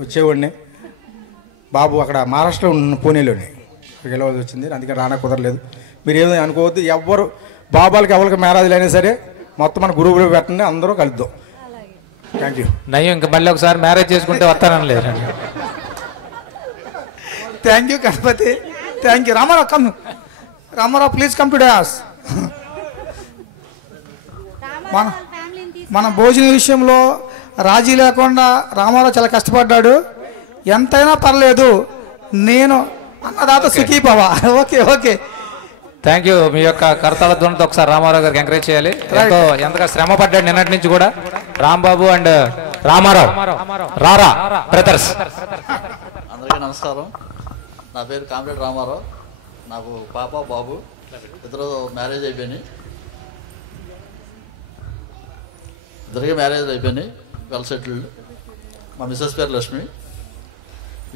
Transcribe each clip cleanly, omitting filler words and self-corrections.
వచ్చేవాడిని. బాబు అక్కడ మహారాష్ట్రలో ఉన్న పూణేలోనే వెళ్ళవలసి వచ్చింది, అందుకని రానా కుదరలేదు. మీరు ఏమీ అనుకోవద్దు, ఎవ్వరు బాబాలకి ఎవరికి మ్యారేజ్లు అయినా సరే మొత్తం మన గురువులు పెట్టండి, అందరూ కలుద్దాం. Thank you. నయ్యం ఇంకా మళ్ళీ ఒకసారి మ్యారేజ్ చేసుకుంటే వస్తానని లేదు. Thank you Ganapati, thank you. Ramarao come, Ramarao please come to dais. మన భోజన విషయంలో రాజీ లేకుండా రామారావు చాలా కష్టపడ్డాడు. ఎంతైనా పర్లేదు, నేను అన్నదాత సుఖీభవ. Okay okay, thank you. మీ యొక్క కర్తల ధ్వనితో ఒకసారి రామారావు గారికి ఎంకరేజ్ చేయాలి. ఎంతగా శ్రమ పడ్డాడు నిన్నటి నుంచి కూడా రాంబాబు అండ్ రామారావు రారా బ్రదర్స్. అందరికీ నమస్కారం. నా పేరు కామ్రేడ్ రామారావు. నాకు పాప బాబు ఇద్దరు మ్యారేజ్ అయిపోయినాయి. ఇద్దరికి మ్యారేజ్ అయిపోయినాయి, వెల్ సెటిల్డ్. మా మిస్సెస్ పేరు లక్ష్మి.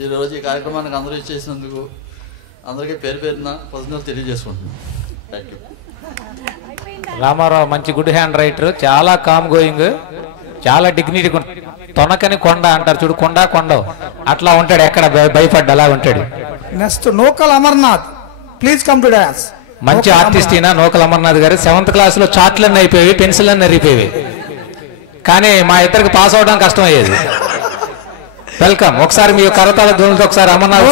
ఈరోజు ఈ కార్యక్రమానికి అందరూ ఇచ్చేసినందుకు అందరికీ పేరు పేరున పొద్దున్న తెలియజేసుకుంటున్నాను. Thank you. రామారావు మంచి గుడ్ హ్యాండ్ రైటర్, చాలా కామ్ గోయింగ్, చాలా డిగ్నిటీ. తొనకని కొండ అంటారు చూడు, కొండ అట్లా ఉంటాడు, ఎక్కడ భయపడ్డ అలా ఉంటాడు. నెక్స్ట్ నోకల్ Amarnath please come to dais. మంచి ఆర్టిస్ట్ ఈయన నోకల్ అమర్నాథ్ గారు. 7th క్లాస్లో చార్ట్లన్నీ అయిపోయేవి, పెన్సిల్ అన్నీ అరిగిపోయేవి, కానీ మా ఇద్దరికి పాస్ అవడం కష్టం అయ్యేది. వెల్కమ్. ఒకసారి మీ కరతాళ ధ్వనులతో ఒకసారి అమర్నాథ్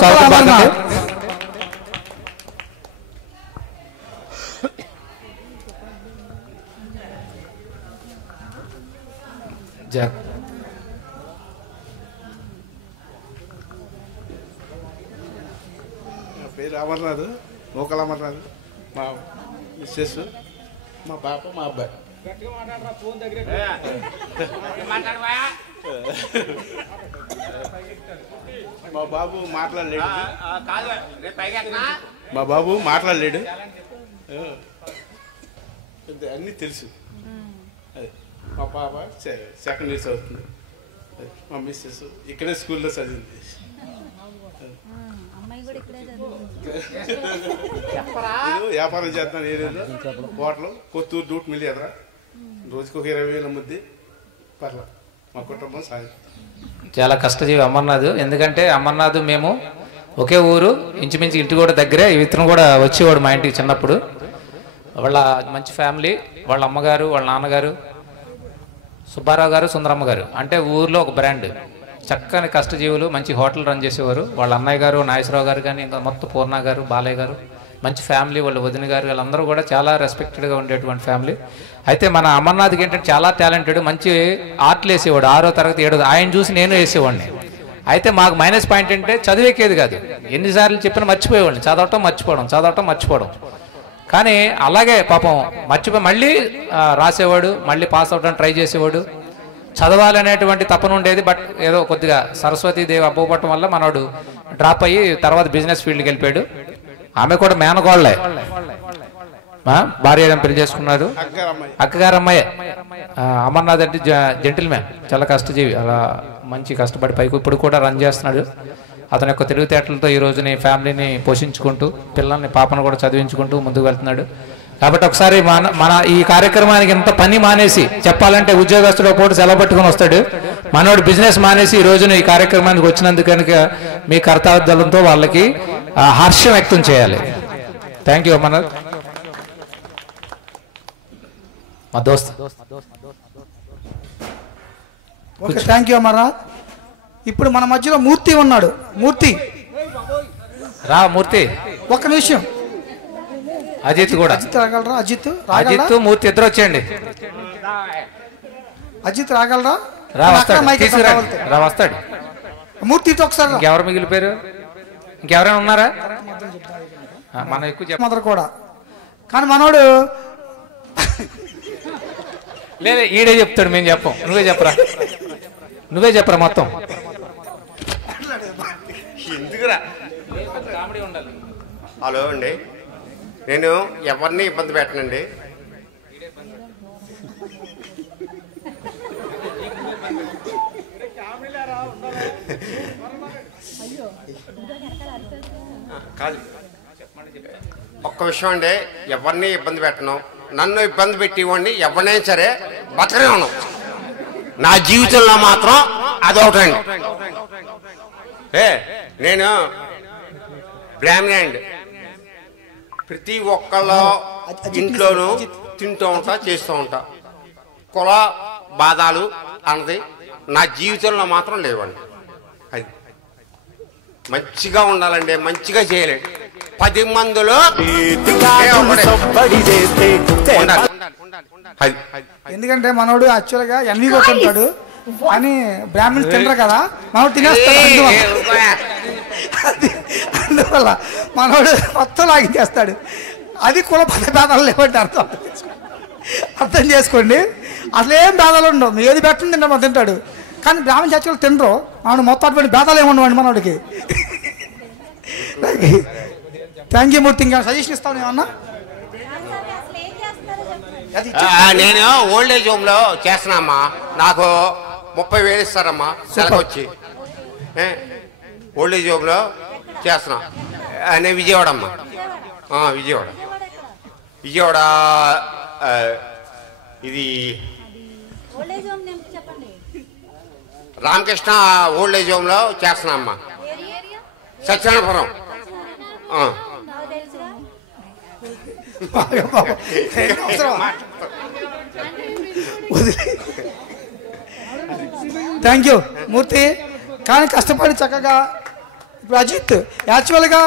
పేరు అమర్నాథ్, నూకల అమర్నాథ్. మా మిస్సెస్, మా పాప, మా అబ్బాయి. మా బాబు మాట్లాడలేడు, అన్నీ తెలుసు. మా పాప సెకండ్ ఇయర్స్ అవుతుంది. మా మిస్సెస్ ఇక్కడే స్కూల్లో చదివింది. వ్యాపారం చేస్తాను ఏరియాలో, హోటల్ కొత్తూరు డూట్ మిల్ ఎదురా. రోజుకి ఒక 20,000 అమ్ముద్ది. పర్లేదు, మా కుటుంబం సాయం. చాలా కష్టజీవి అమర్నాథ్. ఎందుకంటే అమర్నాథ్ మేము ఒకే ఊరు, ఇంచుమించు ఇంటి కూడా దగ్గరే. ఇతను కూడా వచ్చేవాడు మా ఇంటికి చిన్నప్పుడు. వాళ్ళ మంచి ఫ్యామిలీ, వాళ్ళ అమ్మగారు, వాళ్ళ నాన్నగారు, సుబ్బారావు గారు, సుందరమ్మ గారు, అంటే ఊర్లో ఒక బ్రాండ్. చక్కని కష్టజీవులు, మంచి హోటల్ రన్ చేసేవారు. వాళ్ళ అన్నయ్య గారు నాగేశ్వరరావు గారు, కానీ ఇంకా మొత్తం పూర్ణ గారు, బాలయ్య గారు, మంచి ఫ్యామిలీ. వాళ్ళ వదిన గారు, వీళ్ళందరూ కూడా చాలా రెస్పెక్టెడ్గా ఉండేటువంటి ఫ్యామిలీ. అయితే మన అమర్నాథ్కి ఏంటంటే చాలా టాలెంటెడ్, మంచి ఆర్ట్లు వేసేవాడు. 6వ తరగతి 7వ ఆయన చూసి నేను వేసేవాడిని. అయితే మాకు మైనస్ పాయింట్ అంటే చదివేకేది కాదు. ఎన్నిసార్లు చెప్పినా మర్చిపోయేవాడిని, చదవటం మర్చిపోవడం. కానీ అలాగే పాపం మర్చిపోయి మళ్ళీ రాసేవాడు, మళ్ళీ పాస్ అవడానికి ట్రై చేసేవాడు. చదవాలనేటువంటి తపన ఉండేది. బట్ ఏదో కొద్దిగా సరస్వతీదేవి అబ్బోపట్టడం వల్ల మనోడు డ్రాప్ అయ్యి తర్వాత బిజినెస్ ఫీల్డ్కి వెళ్ళిపోయాడు. ఆమె కూడా మేనగోళ్లే, భార్య పెళ్లి చేసుకున్నారు, అక్కగారు అమ్మాయే. అమర్నాథ్ అంటే జెంటిల్ మ్యాన్, చాలా కష్టజీవి, అలా మంచి కష్టపడి పైకి ఇప్పుడు కూడా రన్ చేస్తున్నాడు. అతని యొక్క తెలివితేటలతో ఈ రోజుని ఫ్యామిలీని పోషించుకుంటూ, పిల్లల్ని పాపను కూడా చదివించుకుంటూ ముందుకు వెళ్తున్నాడు. కాబట్టి ఒకసారి మన ఈ కార్యక్రమానికి ఎంత పని మానేసి, చెప్పాలంటే ఉద్యోగస్తుడు పోటీ సెలవు పట్టుకుని వస్తాడు, మనోడు బిజినెస్ మానేసి ఈ రోజున ఈ కార్యక్రమానికి వచ్చినందుకు కనుక మీ కర్తవ్యంతో వాళ్ళకి హర్షం వ్యక్తం చేయాలి. థ్యాంక్ యూ అమర్నాథ్, మా దోస్త్. Okay, thank you Amarnath. ఇప్పుడు మన మధ్యలో మూర్తి ఉన్నాడు. మూర్తి రా మూర్తి. ఒక్క నిమిషం. అజిత్ కూడా. అజిత్ రాగలరా? అజిత్ మూర్తి ఇద్దరు వచ్చేయండి. అజిత్ రాగలరా? వస్తాడు. మూర్తితో ఒకసారి. ఇంకెవరు మిగిలిపోయారు? ఇంకెవరైనా ఉన్నారా? మనం ఎక్కువ చెప్ప కూడా, కానీ మనోడు లేదా ఈడే చెప్తాడు, మేము చెప్పం. నువ్వే చెప్పరా మొత్తం. హలో అండి, నేను ఎవరిని ఇబ్బంది పెట్టనండి. కాదు, ఒక్క విషయం అండి, ఎవరిని ఇబ్బంది పెట్టను. నన్ను ఇబ్బంది పెట్టివ్వండి, ఎవరినైనా సరే బతకనే ఉన్నాం. నా జీవితంలో మాత్రం అదొకటండి. నేను బ్రాహ్మణ అండి. ప్రతి ఒక్కళ్ళ ఇంట్లోనూ తింటూ ఉంటా, చేస్తూ ఉంటా. కుల బాధాలు అన్నది నా జీవితంలో మాత్రం లేవండి. అది మంచిగా ఉండాలండి, మంచిగా చేయాలి. 10 మందిలో ఎందుకంటే మనోడు యాక్చువల్గా ఎన్వి కొట్టుంటాడు అని బ్రాహ్మణ్స్ తినరు కదా, మనోడు తినేస్తాడు. అందువల్ల మనోడు మొత్తం లాగించేస్తాడు. అది కుల భేదాలు లేవంటే అర్థం చేసుకోండి. అసలు ఏం భేదాలు ఉండవు, ఏది పెట్టండి తింటామో తింటాడు. కానీ బ్రాహ్మణ్ యాక్చువల్ తినరు, మనోడు మొత్తం అటువంటి భేదాలు ఏముండవండి మనోడికి. థ్యాంక్ యూ మూర్తి. ఇంకా సజెషన్ ఇస్తాను ఏమన్నా? నేను ఓల్డ్ ఏజ్ హోమ్ లో చేస్తున్నామ్మా. నాకు 30,000 ఇస్తారమ్మా నెలకొచ్చి. ఓల్డ్ ఏజ్ హోమ్ లో చేస్తున్నా. నేను విజయవాడ అమ్మా. విజయవాడ ఇది రామకృష్ణ ఓల్డ్ ఏజ్ హోమ్ లో చేస్తున్నా అమ్మా. సత్యనారాయణపురం. థ్యాంక్ యూ మూర్తి. కానీ కష్టపడి చక్కగా ఇప్పుడు అజిత్ యాక్చువల్గా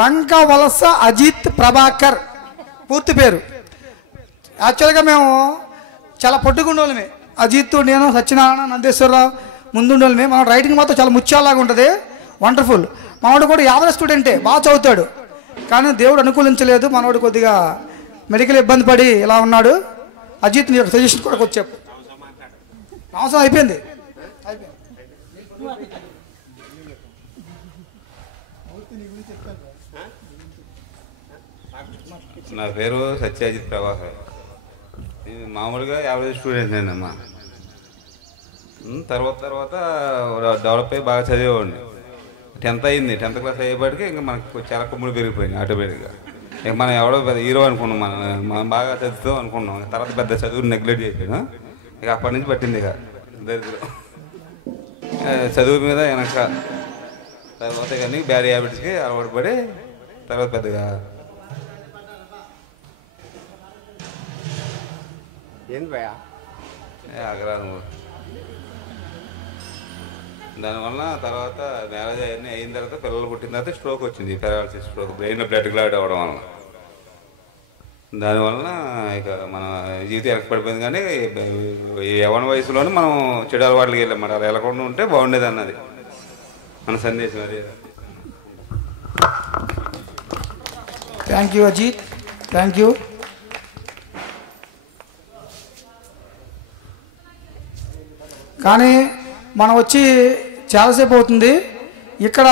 లంక వలస అజిత్ ప్రభాకర్ పూర్తి పేరు. యాక్చువల్గా మేము చాలా పొట్టుకుండోళ్ళమే. అజిత్, నేను, సత్యనారాయణ, నందేశ్వరరావు ముందుండోళ్ళమే. మన రైటింగ్ మాత్రం చాలా ముత్యాలాగా ఉంటుంది, వండర్ఫుల్. మనోడు కూడా యావరేజ్ స్టూడెంటే, బాగా చదువుతాడు. కానీ దేవుడు అనుకూలించలేదు, మనోడు కొద్దిగా మెడికల్ ఇబ్బంది పడి ఇలా ఉన్నాడు. అజిత్ నీ సజెషన్ కూడా కొంచెం చెప్పు. అవసరం అయిపోయింది. నా పేరు సత్యాజిత్ ప్రభాకర్. నేను మామూలుగా యావరేజ్ స్టూడెంట్ నేనమ్మా. తర్వాత డెవలప్ అయ్యి బాగా చదివేవాడిని. 10th అయింది. 10th క్లాస్ అయ్యేపటికి ఇంకా మనకు చాలా కొమ్ముడు పెరిగిపోయింది ఆటోమేటిక్గా. ఇక మనం ఎవడో పెద్ద హీరో అనుకున్నాం, మనం బాగా చదువుతాం అనుకున్నాం. తర్వాత పెద్ద చదువు నెగ్లెక్ట్ చేసాడు. ఇక అప్పటి నుంచి పట్టింది ఇక దరిద్రం చదువు మీద వెనక. తర్వాత కానీ బ్యాడ్ హ్యాబిట్స్కి అలవాటు పడి తర్వాత పెద్దగా ఆగ్రహం. దానివల్ల తర్వాత మ్యారేజ్ అవన్నీ అయిన తర్వాత పిల్లలు పుట్టిన తర్వాత స్ట్రోక్ వచ్చింది. పెరాలసిస్ స్ట్రోక్, బ్రెయిన్లో బ్లడ్ క్లాట్ అవ్వడం వల్ల. దానివల్ల ఇక మన జీవితం వెనకపడిపోయింది. కానీ ఈ యవ్వన వయసులోనే మనం చెడు అలవాట్లకి వెళ్ళాం. మరి అలా వెళ్ళకుండా ఉంటే బాగుండేది అన్నది మన సందేశం. అది thank you Ajit, thank you. కానీ మనం వచ్చి చాలాసేపు అవుతుంది. ఇక్కడ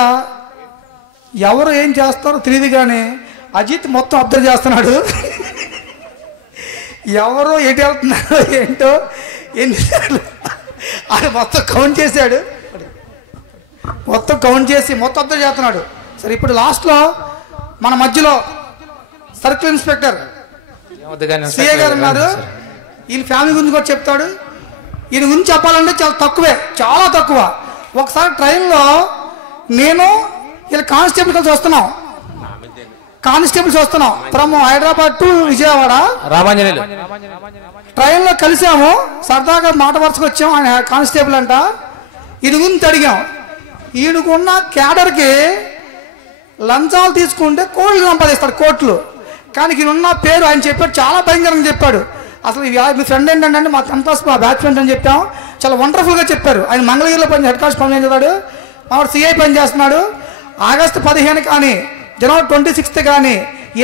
ఎవరు ఏం చేస్తారో తెలియదు, కానీ అజిత్ మొత్తం అబ్జర్వ్ చేస్తున్నాడు. ఎవరు ఎటు వెళ్తున్నారో ఏంటో ఎన్నిసార్లు అది మొత్తం కౌంట్ చేశాడు. మొత్తం కౌంట్ చేసి మొత్తం అబ్జర్వ్ చేస్తున్నాడు. సరే, ఇప్పుడు లాస్ట్లో మన మధ్యలో సర్కిల్ ఇన్స్పెక్టర్ సిఏ గారు ఉన్నారు. వీళ్ళ ఫ్యామిలీ గురించి కూడా చెప్తాడు. ఈయన గురించి చెప్పాలంటే చాలా తక్కువే, చాలా తక్కువ. ఒకసారి ట్రైన్లో నేను వీళ్ళ కానిస్టేబుల్స్ వస్తున్నాం ఫ్రమ్ హైదరాబాద్ టు విజయవాడ. ట్రైన్లో కలిసాము, సరదాగా మాట వరుసకు వచ్చాము. ఆయన కానిస్టేబుల్ అంట. ఈయన గురించి అడిగాం. ఈయనకున్న క్యాడర్కి లంచాలు తీసుకుంటే కోట్లు సంపాదిస్తాడు, కోట్లు. కానీ ఈయనున్న పేరు ఆయన చెప్పాడు, చాలా భయంకరంగా చెప్పాడు. అసలు మీ ఫ్రెండ్ ఏంటంటే మా 10th క్లాస్ మా బ్యాచ్ ఫ్రెండ్ అని చెప్పాం. చాలా వండర్ఫుల్గా చెప్పారు. ఆయన మంగళగిరిలో హెడ్ క్లాస్ పని చేస్తాడు, మావాడు సిఐ పని చేస్తున్నాడు. ఆగస్టు 15 కానీ జనవరి 26 కానీ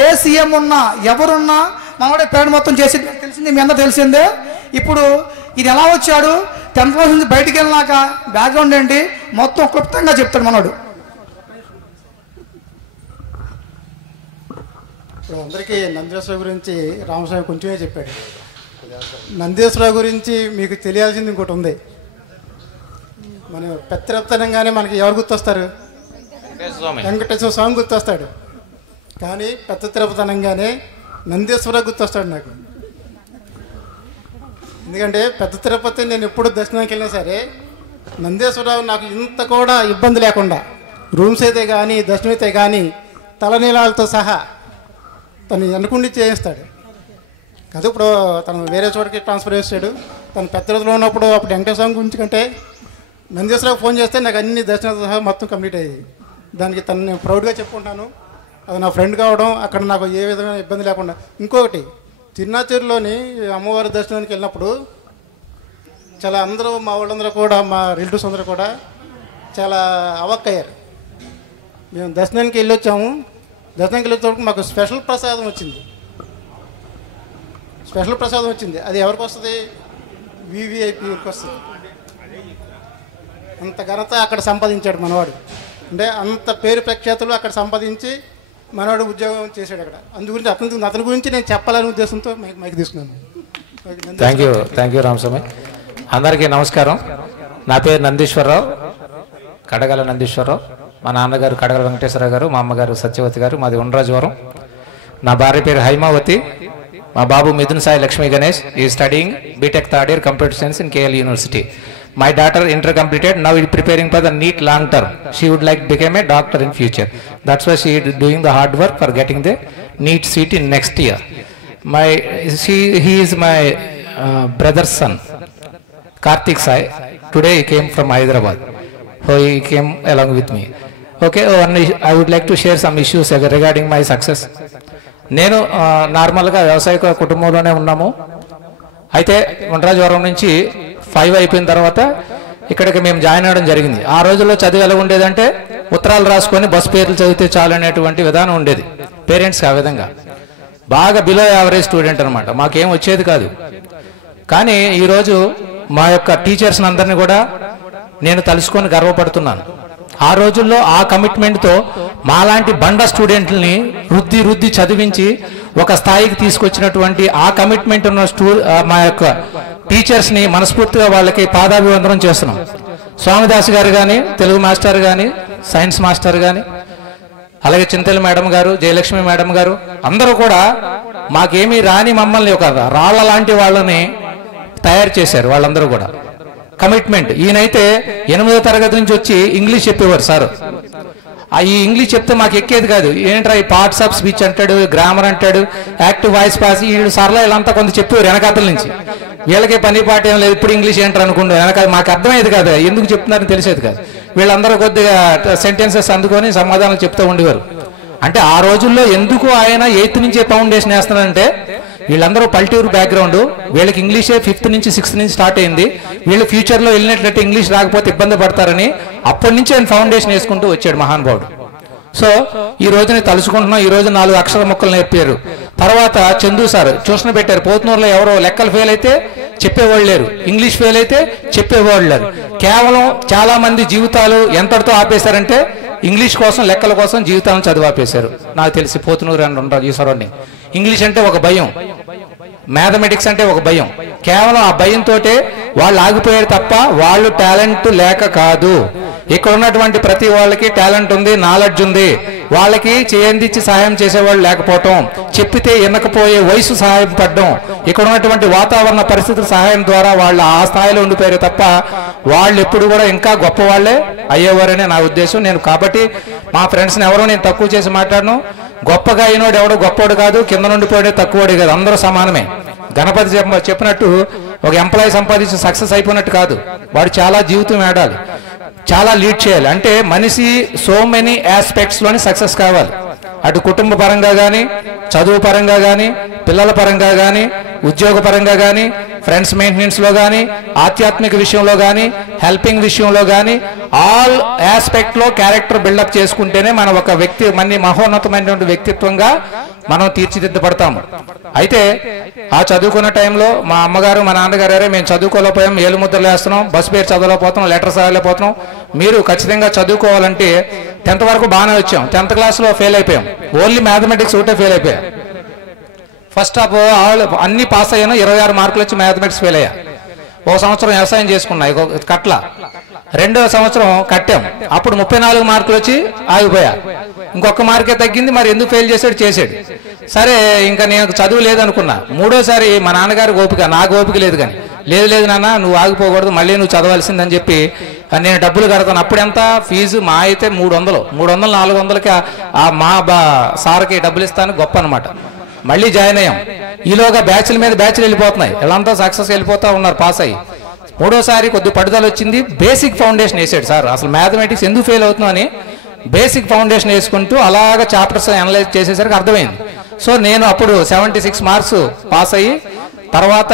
ఏ సీఎం ఉన్నా ఎవరున్నా మావాడే పేరు మొత్తం చేసి తెలిసింది, మీ అందరూ తెలిసిందే. ఇప్పుడు ఇది ఎలా వచ్చాడు, 10th క్లాస్ నుంచి బయటికి వెళ్ళినాక బ్యాక్గ్రౌండ్ ఏంటి మొత్తం క్లుప్తంగా చెప్తాడు మనోడు. ఇప్పుడు అందరికీ నందేశ్వర గురించి రామస్వామి కొంచెమే చెప్పాడు. నందేశ్వర గురించి మీకు తెలియాల్సింది ఇంకోటి ఉంది. మన పెత్తనంగానే మనకి ఎవరు గుర్తొస్తారు? వెంకటేశ్వర స్వామి గుర్తొస్తాడు. కానీ పెద్ద తిరుపతనంగానే నందేశ్వర గుర్తొస్తాడు నాకు. ఎందుకంటే పెద్ద తిరుపతి నేను ఎప్పుడు దర్శనానికి వెళ్ళినా సరే నందేశ్వరరావు నాకు ఇంత కూడా ఇబ్బంది లేకుండా రూమ్స్ అయితే కానీ దర్శనం అయితే కానీ తలనీలాలతో సహా తను అనుకుండి చేయిస్తాడు కదా. ఇప్పుడు తను వేరే చోటకి ట్రాన్స్ఫర్ చేస్తాడు. తను పెద్ద రోజులో ఉన్నప్పుడు అప్పుడు వెంకటేశ్వర స్వామి గురించి కంటే నందేశ్వరరావు ఫోన్ చేస్తే నాకు అన్ని దర్శనాలతో సహా మొత్తం కంప్లీట్ అయ్యాయి. దానికి తను నేను ప్రౌడ్గా చెప్పుకుంటాను. అది నా ఫ్రెండ్ కావడం, అక్కడ నాకు ఏ విధమైన ఇబ్బంది లేకుండా. ఇంకొకటి, తిరునాచూరులోని అమ్మవారి దర్శనానికి వెళ్ళినప్పుడు చాలా అందరూ మా వాళ్ళందరూ కూడా, మా రిలేటివ్స్ అందరూ కూడా చాలా అవక్కయ్యారు. మేము దర్శనానికి వెళ్ళొచ్చాము. దర్శనానికి వెళ్ళేటప్పుడు మాకు స్పెషల్ ప్రసాదం వచ్చింది. అది ఎవరికి వస్తుంది? వివిఐపీకి వస్తుంది. అంత ఘనత అక్కడ సంపాదించాడు మనవాడు. అంటే అంత పేరు ప్రఖ్యాతులు అక్కడ సంపాదించి మనవాడు ఉద్యోగం చేశాడు అక్కడ. అందుగురించి అతని గురించి నేను చెప్పాలనే ఉద్దేశంతో మైక్ తీసుకున్నాను. Thank you Ramaswamy. అందరికీ నమస్కారం. నా పేరు నందీశ్వరరావు, కడగల నందీశ్వరరావు. మా నాన్నగారు కడగల వెంకటేశ్వరరావు గారు, మా అమ్మగారు సత్యవతి గారు. మాది ఉండ్రాజవరం. నా భార్య పేరు హైమావతి. మా బాబు మిథున్ సాయి లక్ష్మీ గణేష్ ఈ studying BTech third year computer science in KL university. My daughter inter completed, now is preparing for the NEET long term. She would like to become a doctor in future. That's why she is doing the hard work for getting the NEET seat in next year. He is my brother's son, Karthik Sai. Today he came from Hyderabad. So he came along with me. Okay, I would like to share some issues regarding my success. నేను నార్మల్గా వ్యవసాయ కుటుంబంలోనే ఉన్నాము. అయితే ఉండ్రాజవరం నుంచి 5 అయిపోయిన తర్వాత ఇక్కడికి మేము జాయిన్ అవ్వడం జరిగింది. ఆ రోజుల్లో చదువు ఎలా ఉండేదంటే ఉత్తరాలు రాసుకొని బస్ పేర్లు చదివితే చాలు అనేటువంటి విధానం ఉండేది. పేరెంట్స్కి ఆ విధంగా బాగా బిలో యావరేజ్ స్టూడెంట్ అనమాట. మాకేం వచ్చేది కాదు. కానీ ఈరోజు మా యొక్క టీచర్స్ని అందరినీ కూడా నేను తలుసుకొని గర్వపడుతున్నాను. ఆ రోజుల్లో ఆ కమిట్మెంట్తో మాలాంటి బండ స్టూడెంట్లని రుద్ది చదివించి ఒక స్థాయికి తీసుకొచ్చినటువంటి ఆ కమిట్మెంట్ ఉన్న మా యొక్క టీచర్స్ని మనస్ఫూర్తిగా వాళ్ళకి పాదాభివందనం చేస్తున్నాం. స్వామిదాస్ గారు కానీ, తెలుగు మాస్టర్ కానీ, సైన్స్ మాస్టర్ కానీ, అలాగే చింతల మేడం గారు, జయలక్ష్మి మేడం గారు, అందరూ కూడా మాకేమీ రాని మమ్మల్ని ఒక రాళ్ల లాంటి వాళ్ళని తయారు చేశారు. వాళ్ళందరూ కూడా కమిట్మెంట్. ఈయనైతే 8వ తరగతి నుంచి వచ్చి ఇంగ్లీష్ చెప్పేవారు సార్. ఈ ఇంగ్లీష్ చెప్తే మాకు ఎక్కేది కాదు. ఏంట్రా ఈ పార్ట్స్ ఆఫ్ స్పీచ్ అంటాడు, గ్రామర్ అంటాడు, యాక్టివ్ వాయిస్ పాస్, ఈ సర్లా ఇలాంతా కొంత చెప్పేవారు వెనకాతల నుంచి. వీళ్ళకే పని పాట ఏం లేదు, ఇప్పుడు ఇంగ్లీష్ ఏంటారు అనుకుంటా. వెనక మాకు అర్థమయ్యేది కాదు, ఎందుకు చెప్తున్నారని తెలిసేది కాదు. వీళ్ళందరూ కొద్దిగా సెంటెన్సెస్ అందుకొని సమాధానం చెప్తూ ఉండేవారు. అంటే ఆ రోజుల్లో ఎందుకు ఆయన 8th నుంచే ఫౌండేషన్ వేస్తున్నారంటే వీళ్ళందరూ పల్టీూరు బ్యాక్గ్రౌండ్, వీళ్ళకి ఇంగ్లీషే 5th నుంచి 6th నుంచి స్టార్ట్ అయింది. వీళ్ళు ఫ్యూచర్లో వెళ్ళినట్లయితే ఇంగ్లీష్ రాకపోతే ఇబ్బంది పడతారని అప్పటి నుంచి ఆయన ఫౌండేషన్ వేసుకుంటూ వచ్చాడు మహానుభావుడు. సో ఈ రోజుని తలుచుకుంటున్నాం. ఈ రోజు 4 అక్షర ముక్కలు నేర్పారు. తర్వాత చందు సార్ ట్యూషన్ పెట్టారు. పోతునూరులో ఎవరో లెక్కలు ఫెయిల్ అయితే చెప్పేవాళ్ళు లేరు, ఇంగ్లీష్ ఫెయిల్ అయితే చెప్పేవాళ్ళు లేరు. కేవలం చాలా మంది జీవితాలు ఎంతటితో ఆపేశారంటే ఇంగ్లీష్ కోసం, లెక్కల కోసం జీవితాలను చదివి ఆపేశారు. నాకు తెలిసి పోతునూరు అని ఉంటారు ఈ సరౌండింగ్. ఇంగ్లీష్ అంటే ఒక భయం, మ్యాథమెటిక్స్ అంటే ఒక భయం. కేవలం ఆ భయంతో వాళ్ళు ఆగిపోయారు తప్ప వాళ్ళు టాలెంట్ లేక కాదు. ఇక్కడ ఉన్నటువంటి ప్రతి వాళ్ళకి టాలెంట్ ఉంది, నాలెడ్జ్ ఉంది. వాళ్ళకి చేయందిచ్చి సహాయం చేసేవాళ్ళు లేకపోవటం, చెప్పితే వినకపోయే వయసు సహాయం పడడం, ఇక్కడ ఉన్నటువంటి వాతావరణ పరిస్థితుల సహాయం ద్వారా వాళ్ళు ఆ స్థాయిలో ఉండిపోయారు తప్ప వాళ్ళు ఎప్పుడు కూడా ఇంకా గొప్ప వాళ్ళే అయ్యేవారనే నా ఉద్దేశం. నేను కాబట్టి మా ఫ్రెండ్స్ని ఎవరో నేను తక్కువ చేసి మాట్లాడను. గొప్పగా అయినోడు ఎవడో గొప్పవాడు కాదు, కింద నుండి పోయాడే తక్కువడే కాదు, అందరూ సమానమే. గణపతి చెప్పినట్టు ఒక ఎంప్లాయీ సంపాదించి సక్సెస్ అయిపోయినట్టు కాదు, వాడు చాలా జీవితం ఆడాలి, చాలా లీడ్ చేయాలి. అంటే మనిషి సో మెనీ ఆస్పెక్ట్స్లోని సక్సెస్ కావాలి. అటు కుటుంబ పరంగా కానీ, చదువు పరంగా కానీ, పిల్లల పరంగా కానీ, ఉద్యోగ పరంగా కానీ, ఫ్రెండ్స్ మెయింటెనెన్స్లో కానీ, ఆధ్యాత్మిక విషయంలో కానీ, హెల్పింగ్ విషయంలో కానీ, ఆల్ ఆస్పెక్ట్లో క్యారెక్టర్ బిల్డప్ చేసుకుంటేనే మనం ఒక వ్యక్తి మహోన్నతమైనటువంటి వ్యక్తిత్వంగా మనం తీర్చిదిద్దపడతాము. అయితే ఆ చదువుకున్న టైంలో మా అమ్మగారు మా నాన్నగారు మేము చదువుకోలేకపోయాం, ఏలు ముద్రలు వేస్తున్నాం, బస్సు పేరు చదవలేకపోతున్నాం, లెటర్స్ రాయలేకపోతున్నాం. మీరు ఖచ్చితంగా చదువుకోవాలంటే 10th వరకు బాగానే వచ్చాం, 10th క్లాస్లో ఫెయిల్ అయిపోయాం. ఓన్లీ మ్యాథమెటిక్స్ ఒకటే ఫెయిల్ అయిపోయాం. ఫస్ట్ ఆఫ్ అన్ని పాస్ అయ్యాను, 26 మార్కులు వచ్చి మ్యాథమెటిక్స్ ఫెయిల్ అయ్యా. ఒక సంవత్సరం వ్యవసాయం చేసుకున్నా కట్ల, 2వ సంవత్సరం కట్టాం, అప్పుడు 34 మార్కులు వచ్చి ఆగిపోయా. ఇంకొక మార్కే తగ్గింది, మరి ఎందుకు ఫెయిల్ చేశాడు. సరే ఇంకా నేను చదువు లేదనుకున్నా. 3వసారి మా నాన్నగారికి ఓపిక, నాకు ఓపిక లేదు. కానీ లేదు నాన్న నువ్వు ఆగిపోకూడదు, మళ్ళీ నువ్వు చదవాల్సిందని చెప్పి కానీ నేను డబ్బులు కడతాను. అప్పుడెంత ఫీజు మా అయితే 300 400కి మా సార్కి డబ్బులు ఇస్తాను గొప్ప అనమాట. మళ్ళీ జాయిన్ అయ్యాం. ఈలోగా బ్యాచ్ల మీద బ్యాచ్లు వెళ్ళిపోతున్నాయి. వీళ్ళంతా సక్సెస్ వెళ్ళిపోతూ ఉన్నారు పాస్ అయ్యి. మూడోసారి కొద్ది పట్టుదల వచ్చింది. బేసిక్ ఫౌండేషన్ వేసాడు సార్. అసలు మ్యాథమెటిక్స్ ఎందుకు ఫెయిల్ అవుతున్నాం అని బేసిక్ ఫౌండేషన్ వేసుకుంటూ అలాగ చాప్టర్స్ అనలైజ్ చేసేసరికి అర్థమైంది. సో నేను అప్పుడు 76 మార్క్స్ పాస్ అయ్యి తర్వాత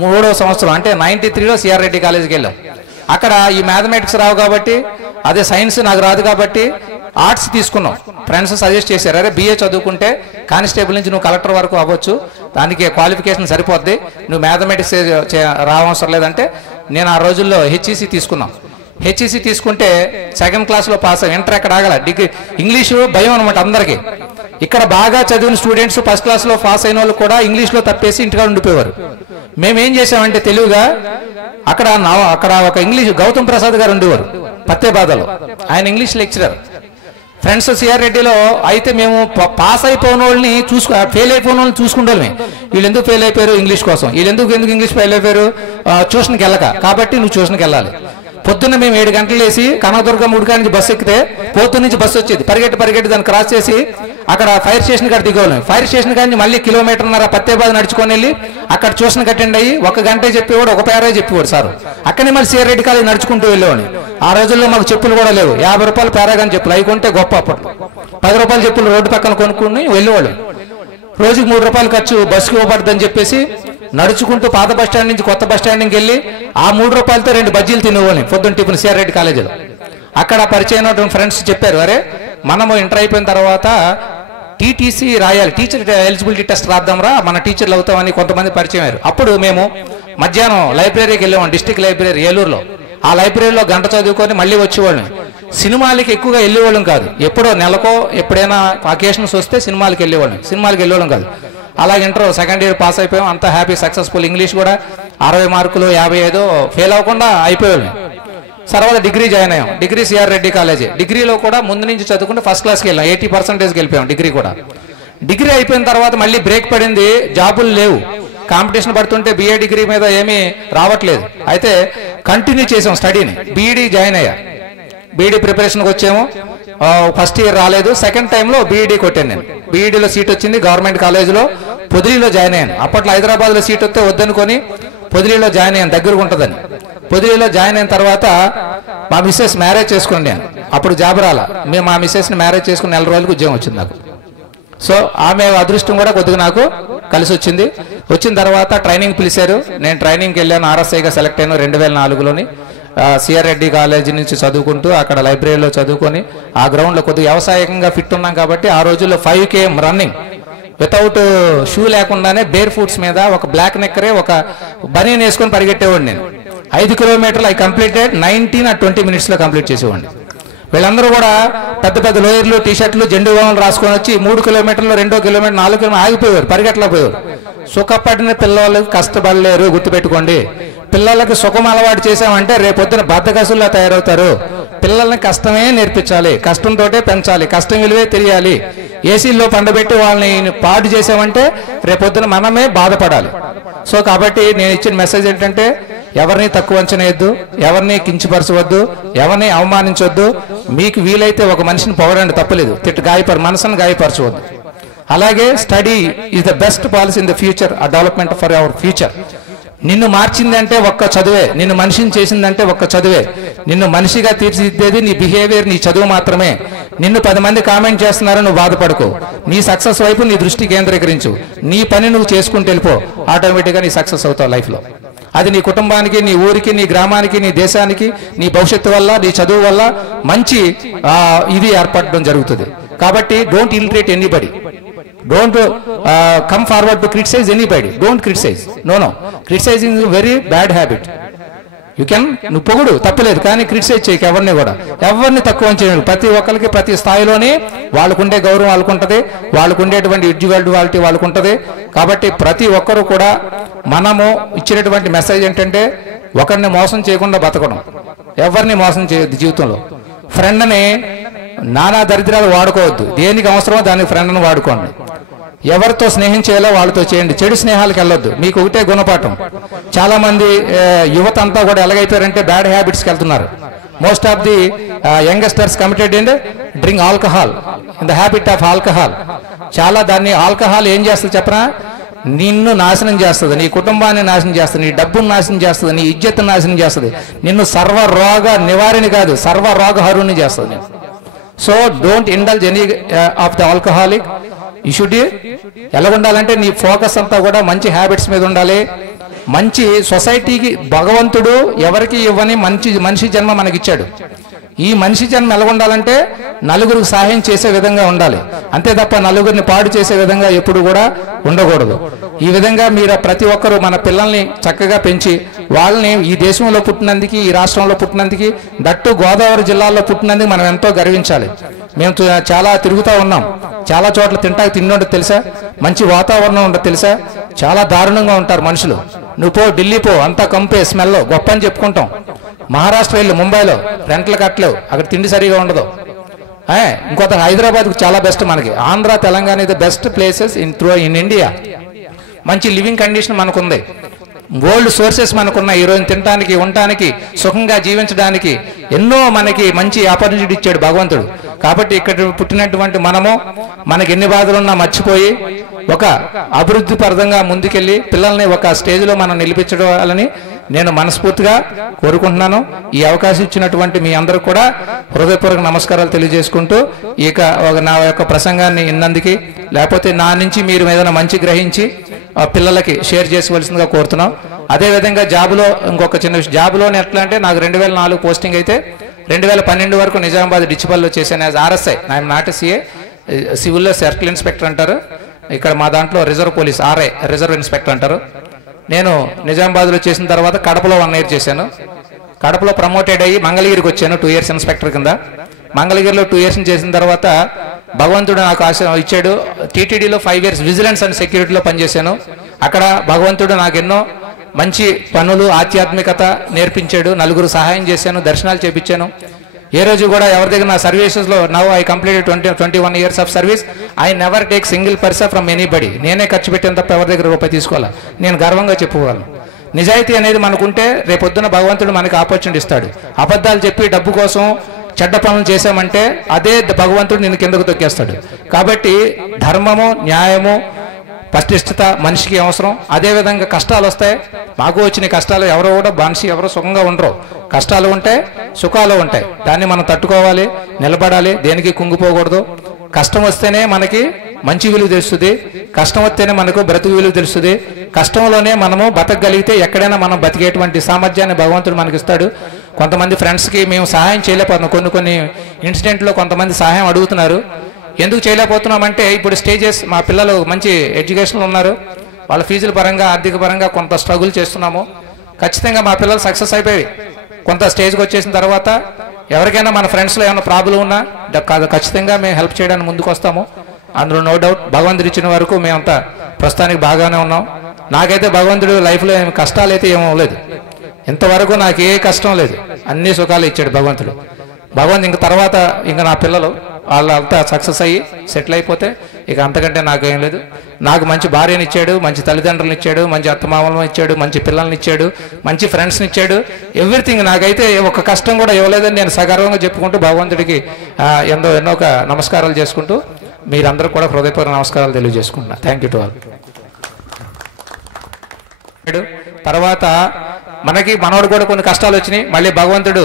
3వ సంవత్సరం అంటే 93లో సిఆర్ రెడ్డి కాలేజీకి వెళ్ళాం. అక్కడ ఈ మ్యాథమెటిక్స్ రావు కాబట్టి, అదే సైన్స్ నాకు రాదు కాబట్టి ఆర్ట్స్ తీసుకున్నాం. ఫ్రెండ్స్ సజెస్ట్ చేశారు, అరే BA చదువుకుంటే కానిస్టేబుల్ నుంచి నువ్వు కలెక్టర్ వరకు అవ్వచ్చు, దానికి క్వాలిఫికేషన్ సరిపోద్ది, నువ్వు మ్యాథమెటిక్స్ రావసరం లేదంటే నేను ఆ రోజుల్లో HEC తీసుకున్నాం. HEC తీసుకుంటే 2nd క్లాస్లో పాస్ అయ్యి ఇంటర్ ఎక్కడ ఆగల. డిగ్రీ ఇంగ్లీషు భయం అనమాట అందరికీ. ఇక్కడ బాగా చదివిన స్టూడెంట్స్ 1st క్లాస్లో పాస్ అయిన వాళ్ళు కూడా ఇంగ్లీష్లో తప్పేసి ఇంటికాడ ఉండిపోయేవారు. మేమేం చేసామంటే తెలివిగా అక్కడ ఒక ఇంగ్లీష్ గౌతమ్ ప్రసాద్ గారు ఉండేవారు పత్తేబాదలో. ఆయన ఇంగ్లీష్ లెక్చరర్. ఫ్రెండ్స్ సిఆర్ రెడ్డిలో అయితే మేము పాస్ అయిపోయిన వాళ్ళని ఫెయిల్ అయిపోయిన వాళ్ళని చూసుకుంటామే. వీళ్ళు ఎందుకు ఫెయిల్ అయిపోయారు ఇంగ్లీష్ కోసం, వీళ్ళు ఎందుకు ఇంగ్లీష్ ఫెయిల్ అయిపోయారు, ట్యూషన్కి వెళ్ళక, కాబట్టి నువ్వు ట్యూషన్కి వెళ్ళాలి. పొద్దున్న మేము 7 గంటలు వేసి కనకదుర్గ 3 నుంచి బస్సు ఎక్కితే పొద్దున్న నుంచి బస్సు వచ్చేది. పరిగెట్టి దాన్ని క్రాస్ చేసి అక్కడ ఫైర్ స్టేషన్ కాడ దిగేవాళ్ళం. ఫైర్ స్టేషన్ కానీ మళ్ళీ 1.5 కిలోమీటర్ పత్తేబాద్ నడుచుకొని వెళ్ళి అక్కడ ట్యూషన్కి అటెండ్ అయ్యి 1 గంటే చెప్పేవాడు, 1 పేరే చెప్పేవాడు సార్. అక్కడనే మళ్ళీ సిఆర్ రెడ్డి కాలేజ్ నడుచుకుంటూ వెళ్ళేవాడిని. ఆ రోజుల్లో మాకు చెప్పులు కూడా లేవు. 50 రూపాయలు పేరాగాని చెప్పులు అవి కొంటే గొప్ప. అప్పట్లో 10 రూపాయల చెప్పులు రోడ్డు పక్కన కొనుక్కుని వెళ్ళేవాళ్ళు. రోజుకి 3 రూపాయలు ఖర్చు బస్సుకి ఇవ్వబడుతుందని చెప్పేసి నడుచుకుంటూ పాత బస్ స్టాండ్ నుంచి కొత్త బస్ స్టాండ్కి వెళ్ళి ఆ 3 రూపాయలతో 2 బజ్జీలు తినేవాళ్ళని పొద్దున్న టిఫిన్ సిఆర్ రెడ్డి కాలేజీలో. అక్కడ పరిచయం అయినటువంటి ఫ్రెండ్స్ చెప్పారు, అరే మనము ఇంటర్ అయిపోయిన తర్వాత TTC రాయాలి, టీచర్ ఎలిజిబిలిటీ టెస్ట్ రాద్దాంరా, మన టీచర్లు అవుతామని కొంతమంది పరిచయం అయ్యారు. అప్పుడు మేము మధ్యాహ్నం లైబ్రరీకి వెళ్ళాము, డిస్ట్రిక్ట్ లైబ్రరీ ఏలూరులో. ఆ లైబ్రరీలో గంట చదువుకొని మళ్ళీ వచ్చేవాళ్ళం. సినిమాలకి ఎక్కువగా వెళ్ళేవాళ్ళం కాదు, ఎప్పుడో నెలకో ఎప్పుడైనా అకేషన్స్ వస్తే సినిమాలకి వెళ్ళేవాళ్ళం కాదు. అలాగే ఇంటర్ 2nd ఇయర్ పాస్ అయిపోయాం, అంతా హ్యాపీ సక్సెస్ఫుల్. ఇంగ్లీష్ కూడా 60 మార్కులు 55 ఫెయిల్ అవ్వకుండా అయిపోయాడు. తర్వాత డిగ్రీ జాయిన్ అయ్యాం. Degree CR Reddy college. డిగ్రీలో కూడా ముందు నుంచి చదువుకుంటే 1st క్లాస్కి వెళ్ళాం, 80% వెళ్ళిపోయాం డిగ్రీ కూడా. డిగ్రీ అయిపోయిన తర్వాత మళ్ళీ బ్రేక్ పడింది, జాబులు లేవు, కాంపిటీషన్ పడుతుంటే BA డిగ్రీ మీద ఏమీ రావట్లేదు. అయితే కంటిన్యూ చేసాం స్టడీని. BED జాయిన్ అయ్యా. BED ప్రిపరేషన్కి వచ్చాము. 1st ఇయర్ రాలేదు, 2nd టైంలో BED కొట్టాను నేను. BEDలో సీట్ వచ్చింది గవర్నమెంట్ కాలేజీలో, పొదిలిలో జాయిన్ అయ్యాను. అప్పట్లో హైదరాబాద్లో సీట్ వస్తే వద్దనుకొని పొదిలిలో జాయిన్ అయ్యాను, దగ్గరగా ఉంటుందని. పొదిలిలో జాయిన్ అయిన తర్వాత మా మిస్సెస్ మ్యారేజ్ చేసుకుని నేను అప్పుడు జాబ్ రాలా. మేము మా మిస్సెస్ని మ్యారేజ్ చేసుకుని 4 రోజులకు ఉద్యోగం వచ్చింది నాకు. సో ఆమె అదృష్టం కూడా కొద్దిగా నాకు కలిసి వచ్చింది. వచ్చిన తర్వాత ట్రైనింగ్ పిలిచారు, నేను ట్రైనింగ్కి వెళ్ళాను. RSIగా సెలెక్ట్ అయ్యాను 2004లోని. సిఆర్ రెడ్డి కాలేజీ నుంచి చదువుకుంటూ అక్కడ లైబ్రరీలో చదువుకొని ఆ గ్రౌండ్లో కొద్దిగా వ్యవసాయకంగా ఫిట్ ఉన్నాం కాబట్టి ఆ రోజుల్లో 5 km రన్నింగ్ వితౌట్ షూ లేకుండానే బేర్ ఫుట్స్ మీద ఒక బ్లాక్ నెక్కరే ఒక బనీన్ వేసుకొని పరిగెట్టేవాడిని నేను. 5 కిలోమీటర్లు ఐ కంప్లీటెడ్ 19 or 20 minutesలో కంప్లీట్ చేసేవాడిని. వీళ్ళందరూ కూడా పెద్ద పెద్ద లోయర్లు టీషర్ట్లు జెండు బాములు రాసుకొని వచ్చి 3 కిలోమీటర్లు 2 కిలోమీటర్ 4 కిలోమీటర్ ఆగిపోయారు, పరిగెట్టలేకపోయారు. సుఖపడిన పిల్లలు కష్టపడలేరు, గుర్తుపెట్టుకోండి. పిల్లలకి సుఖం అలవాటు చేసామంటే రేపొద్దున బద్దకసుల్లా తయారవుతారు. పిల్లల్ని కష్టమే నేర్పించాలి, కష్టంతో పెంచాలి, కష్టం విలువే తెలియాలి. ఏసీల్లో పండబెట్టి వాళ్ళని పాడు చేసామంటే రేపొద్దున మనమే బాధపడాలి. సో కాబట్టి నేను ఇచ్చిన మెసేజ్ ఏంటంటే ఎవరిని తక్కువ అంచనా వేయద్దు, ఎవరిని కించపరచవద్దు, ఎవరిని అవమానించవద్దు. మీకు వీలైతే ఒక మనిషిని పొగడండి, తప్పలేదు. మనసును గాయపరచవద్దు. అలాగే study is the best policy in the future, ఆ డెవలప్మెంట్ ఫర్ అవర్ ఫ్యూచర్. నిన్ను మార్చిందంటే ఒక్క చదువే, నిన్ను మనిషిని చేసిందంటే ఒక్క చదువే. నిన్ను మనిషిగా తీర్చిదిద్దేది నీ బిహేవియర్, నీ చదువు మాత్రమే. నిన్ను 10 మంది కామెంట్ చేస్తున్నారని నువ్వు బాధపడకు. నీ సక్సెస్ వైపు నీ దృష్టి కేంద్రీకరించు. నీ పని నువ్వు చేసుకుంటూ వెళ్ళిపో, ఆటోమేటిక్గా నీ సక్సెస్ అవుతావు లైఫ్లో. అది నీ కుటుంబానికి, నీ ఊరికి, నీ గ్రామానికి, నీ దేశానికి, నీ భవిష్యత్తు వల్ల, నీ చదువు వల్ల మంచి ఇది ఏర్పడడం జరుగుతుంది. కాబట్టి don't irritate anybody, don't come forward to criticise anybody, don't criticise. No criticising is very bad habit. You can, నువ్వు పొగుడు తప్పలేదు, కానీ క్రిటిసైజ్ చేయకు ఎవరిని కూడా, ఎవరిని తక్కువ చేయను. ప్రతి ఒక్కరికి ప్రతి స్థాయిలోనే వాళ్ళకుండే గౌరవం వాళ్ళకుంటుంది, వాళ్ళకుండేటువంటి ఇండివిడ్యువాలిటీ వాళ్ళకుంటుంది. కాబట్టి ప్రతి ఒక్కరూ కూడా మనము ఇచ్చినటువంటి మెసేజ్ ఏంటంటే ఒకరిని మోసం చేయకుండా బతకడం, ఎవరిని మోసం చేయొద్దు జీవితంలో. ఫ్రెండ్ని నానా దరిద్రాలు వాడుకోవద్దు, దేనికి అవసరమో దానికి ఫ్రెండ్ని వాడుకోండి. ఎవరితో స్నేహం చేయాలో వాళ్ళతో చేయండి, చెడు స్నేహాలకు వెళ్ళొద్దు. మీకు ఒకటే గుణపాఠం, చాలా మంది యువత అంతా కూడా ఎలాగైపోయారంటే బ్యాడ్ హ్యాబిట్స్కి వెళ్తున్నారు. Most of the youngsters committed in drink alcohol in the habit of alcohol. చాలా దాన్ని ఆల్కహాల్ ఏం చేస్తుంది చెప్పరా, నిన్ను నాశనం చేస్తుంది, నీ కుటుంబాన్ని నాశనం చేస్తుంది, నీ డబ్బును నాశనం చేస్తుంది, నీ ఇజ్జత్తును నాశనం చేస్తుంది, నిన్ను సర్వ రోగ నివారణ కాదు సర్వ రోగ హరుని చేస్తుంది. So don't indulge any of the alcoholic. You should ఎలా ఉండాలంటే నీ ఫోకస్ అంతా కూడా మంచి హ్యాబిట్స్ మీద ఉండాలి. మంచి సొసైటీకి భగవంతుడు ఎవరికి ఇవ్వని మనిషి జన్మ మనకిచ్చాడు. ఈ మనిషి జన్మ ఎలా ఉండాలంటే నలుగురికి సహాయం చేసే విధంగా ఉండాలి, అంతే తప్ప నలుగురిని పాడు చేసే విధంగా ఎప్పుడు కూడా ఉండకూడదు. ఈ విధంగా మీరు ప్రతి ఒక్కరూ మన పిల్లల్ని చక్కగా పెంచి వాళ్ళని ఈ దేశంలో పుట్టినందుకు, ఈ రాష్ట్రంలో పుట్టినందుకు, దట్టు గోదావరి జిల్లాలో పుట్టినందుకు మనం ఎంతో గర్వించాలి. మేము చాలా తిరుగుతూ ఉన్నాం, చాలా చోట్ల తిండి తెలుసా, మంచి వాతావరణం ఉండదు తెలుసా, చాలా దారుణంగా ఉంటారు మనుషులు. నువ్వు పో ఢిల్లీ పో, అంతా కంపే స్మెల్ గొప్ప అని చెప్పుకుంటాం. మహారాష్ట్ర వెళ్ళు, ముంబైలో రెంట్లు కట్టలేవు, అక్కడ తిండి సరిగా ఉండదు. ఇంకొక హైదరాబాద్కు చాలా బెస్ట్, మనకి ఆంధ్ర తెలంగాణ ఇది బెస్ట్ ప్లేసెస్ ఇన్ ఇండియా. మంచి లివింగ్ కండిషన్ మనకుంది, ఓల్డ్ సోర్సెస్ మనకున్నాయి. ఈరోజు తినడానికి, ఉండటానికి, సుఖంగా జీవించడానికి ఎన్నో మనకి మంచి ఆపర్చునిటీ ఇచ్చాడు భగవంతుడు. కాబట్టి ఇక్కడ పుట్టినటువంటి మనము మనకి ఎన్ని బాధలున్నా మర్చిపోయి ఒక అభివృద్ధి పరంగా ముందుకెళ్ళి పిల్లల్ని ఒక స్టేజ్లో మనం నిలిపించడాలని నేను మనస్ఫూర్తిగా కోరుకుంటున్నాను. ఈ అవకాశం ఇచ్చినటువంటి మీ అందరూ కూడా హృదయపూర్వక నమస్కారాలు తెలియజేసుకుంటూ ఇక నా యొక్క ప్రసంగాన్ని ఇన్నందుకు, లేకపోతే నా నుంచి మీరు ఏదైనా మంచి గ్రహించి పిల్లలకి షేర్ చేసుకోవాల్సిందిగా కోరుతున్నాం. అదేవిధంగా జాబులో ఇంకొక చిన్న విషయం, జాబులోనే ఎట్లా అంటే నాకు 2004 పోస్టింగ్ అయితే 2012 వరకు నిజామాబాద్ డిచ్చిపల్లిలో చేశాను as RSI. I'm not CA, సివిల్లో సర్కిల్ ఇన్స్పెక్టర్ అంటారు, ఇక్కడ మా దాంట్లో reserve police RI reserve inspector అంటారు. నేను నిజామాబాద్లో చేసిన తర్వాత కడపలో 1 year చేశాను. కడపలో ప్రమోటెడ్ అయ్యి మంగళగిరికి వచ్చాను 2 years ఇన్స్పెక్టర్ కింద. మంగళగిరిలో 2 years చేసిన తర్వాత భగవంతుడు నాకు ఆశ ఇచ్చాడు. టీటీడీలో 5 years విజిలెన్స్ అండ్ సెక్యూరిటీలో పనిచేశాను. అక్కడ భగవంతుడు నాకు ఎన్నో మంచి పనులు, ఆధ్యాత్మికత నేర్పించాడు. నలుగురు సహాయం చేశాను, దర్శనాలు చేపించాను. ఏ రోజు కూడా ఎవరి దగ్గర నా సర్వీసెస్లో now I completed 21 years of service. I never take single Paisa from anybody. నేనే ఖర్చు పెట్టాను తప్ప ఎవరి దగ్గర రూపాయి తీసుకోవాలి. నేను గర్వంగా చెప్పుకోగలను. నిజాయితీ అనేది మనకుంటే రేపొద్దున భగవంతుడు మనకి ఆపర్చునిటీ ఇస్తాడు. అబద్ధాలు చెప్పి డబ్బు కోసం చెడ్డ పనులు చేశామంటే అదే భగవంతుడు నిన్ను కిందకు తొక్కేస్తాడు. కాబట్టి ధర్మము, న్యాయము, పటిష్టత మనిషికి అవసరం. అదేవిధంగా కష్టాలు వస్తాయి. మాకు వచ్చిన కష్టాలు ఎవరో కూడా మనిషి ఎవరో సుఖంగా ఉండరు. కష్టాలు ఉంటాయి, సుఖాలు ఉంటాయి. దాన్ని మనం తట్టుకోవాలి, నిలబడాలి, దేనికి కుంగిపోకూడదు. కష్టం వస్తేనే మనకి మంచి విలువ తెలుస్తుంది, కష్టం వస్తేనే మనకు బ్రతుకు విలువ తెలుస్తుంది. కష్టంలోనే మనము బతకగలిగితే ఎక్కడైనా మనం బతికేటువంటి సామర్థ్యాన్ని భగవంతుడు మనకి ఇస్తాడు. కొంతమంది ఫ్రెండ్స్కి మేము సహాయం చేయలేకపోతున్నాం. కొన్ని ఇన్సిడెంట్లో కొంతమంది సహాయం అడుగుతున్నారు. ఎందుకు చేయలేకపోతున్నామంటే ఇప్పుడు స్టేజెస్, మా పిల్లలు మంచి ఎడ్యుకేషన్లో ఉన్నారు, వాళ్ళ ఫీజుల పరంగా, ఆర్థిక పరంగా కొంత స్ట్రగుల్ చేస్తున్నాము. ఖచ్చితంగా మా పిల్లలు సక్సెస్ అయిపోయి కొంత స్టేజ్కి వచ్చేసిన తర్వాత ఎవరికైనా మన ఫ్రెండ్స్లో ఏమైనా ప్రాబ్లం ఉన్నా ఖచ్చితంగా మేము హెల్ప్ చేయడానికి ముందుకు వస్తాము. అందులో నో డౌట్. భగవంతుడు ఇచ్చిన వరకు మేమంతా ప్రస్తుతానికి బాగానే ఉన్నాం. నాకైతే భగవంతుడు లైఫ్లో ఏమి కష్టాలు అయితే ఏమో లేదు, ఇంతవరకు నాకు ఏ కష్టం లేదు, అన్ని సుఖాలు ఇచ్చాడు భగవంతుడు. భగవంతుడు ఇంక తర్వాత ఇంకా నా పిల్లలు వాళ్ళంతా సక్సెస్ అయ్యి సెటిల్ అయిపోతే ఇక అంతకంటే నాకేం లేదు. నాకు మంచి భార్యని ఇచ్చాడు, మంచి తల్లిదండ్రులను ఇచ్చాడు, మంచి అత్తమామలను ఇచ్చాడు, మంచి పిల్లల్ని ఇచ్చాడు, మంచి ఫ్రెండ్స్ని ఇచ్చాడు. ఎవ్రీథింగ్. నాకైతే ఒక కష్టం కూడా ఇవ్వలేదని నేను సగర్వంగా చెప్పుకుంటూ భగవంతుడికి ఎన్నో నమస్కారాలు చేసుకుంటూ మీరందరూ కూడా హృదయపూర్వక నమస్కారాలు తెలియజేసుకుంటున్నా. Thank you to all. తర్వాత మనకి మనోడు కూడా కొన్ని కష్టాలు వచ్చినాయి. మళ్ళీ భగవంతుడు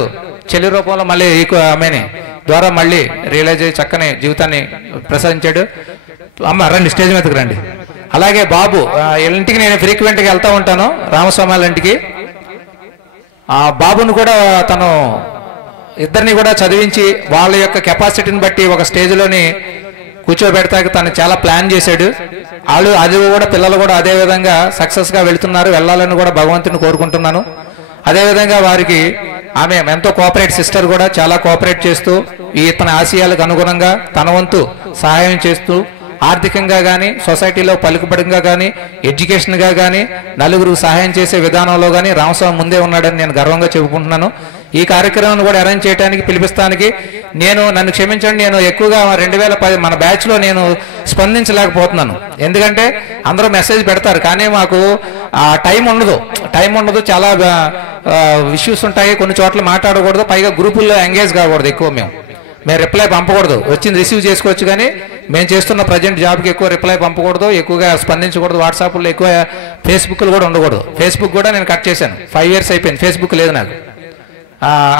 చెల్లి రూపంలో మళ్ళీ ఆమెని ద్వారా మళ్ళీ రియలైజ్ అయ్యి చక్కని జీవితాన్ని ప్రసాదించాడు. అమ్మ రండి, స్టేజ్ మీదకి రండి. అలాగే బాబు ఇంటికి నేను ఫ్రీక్వెంట్గా వెళ్తూ ఉంటాను, రామస్వామి వాళ్ళ ఇంటికి. ఆ బాబును కూడా తను ఇద్దరిని కూడా చదివించి వాళ్ళ యొక్క కెపాసిటీని బట్టి ఒక స్టేజ్లోని కూర్చోబెడతాక తను చాలా ప్లాన్ చేశాడు. వాళ్ళు అది కూడా పిల్లలు కూడా అదే విధంగా సక్సెస్గా వెళ్తున్నారు, వెళ్ళాలని కూడా భగవంతుని కోరుకుంటున్నాను. అదేవిధంగా వారికి ఆమె ఎంతో కోఆపరేట్, సిస్టర్ కూడా చాలా కోఆపరేట్ చేస్తూ తన ఆశయాలకు అనుగుణంగా తన వంతు సహాయం చేస్తూ ఆర్థికంగా కానీ, సొసైటీలో పలుకుబడిగా కానీ, ఎడ్యుకేషన్గా కానీ, నలుగురు సహాయం చేసే విధానంలో కానీ రామస్వామి ముందే ఉన్నాడని నేను గర్వంగా చెప్పుకుంటున్నాను. ఈ కార్యక్రమాన్ని కూడా అరేంజ్ చేయడానికి పిలిపిస్తానికి నన్ను క్షమించండి, నేను ఎక్కువగా 2010 మన బ్యాచ్లో నేను స్పందించలేకపోతున్నాను. ఎందుకంటే అందరూ మెసేజ్ పెడతారు, కానీ మాకు టైం ఉండదు. చాలా ఇష్యూస్ ఉంటాయి, కొన్ని చోట్ల మాట్లాడకూడదు, పైగా గ్రూపుల్లో ఎంగేజ్ కాకూడదు ఎక్కువ. మేము రిప్లై పంపకూడదు, వచ్చింది రిసీవ్ చేసుకోవచ్చు, కానీ మేము చేస్తున్న ప్రజెంట్ జాబ్కి ఎక్కువ రిప్లై పంపకూడదు, ఎక్కువగా స్పందించకూడదు. వాట్సాప్లో ఎక్కువ, ఫేస్బుక్లో కూడా ఉండకూడదు. ఫేస్బుక్ కూడా నేను కట్ చేశాను, 5 years అయిపోయింది, ఫేస్బుక్ లేదు నాకు.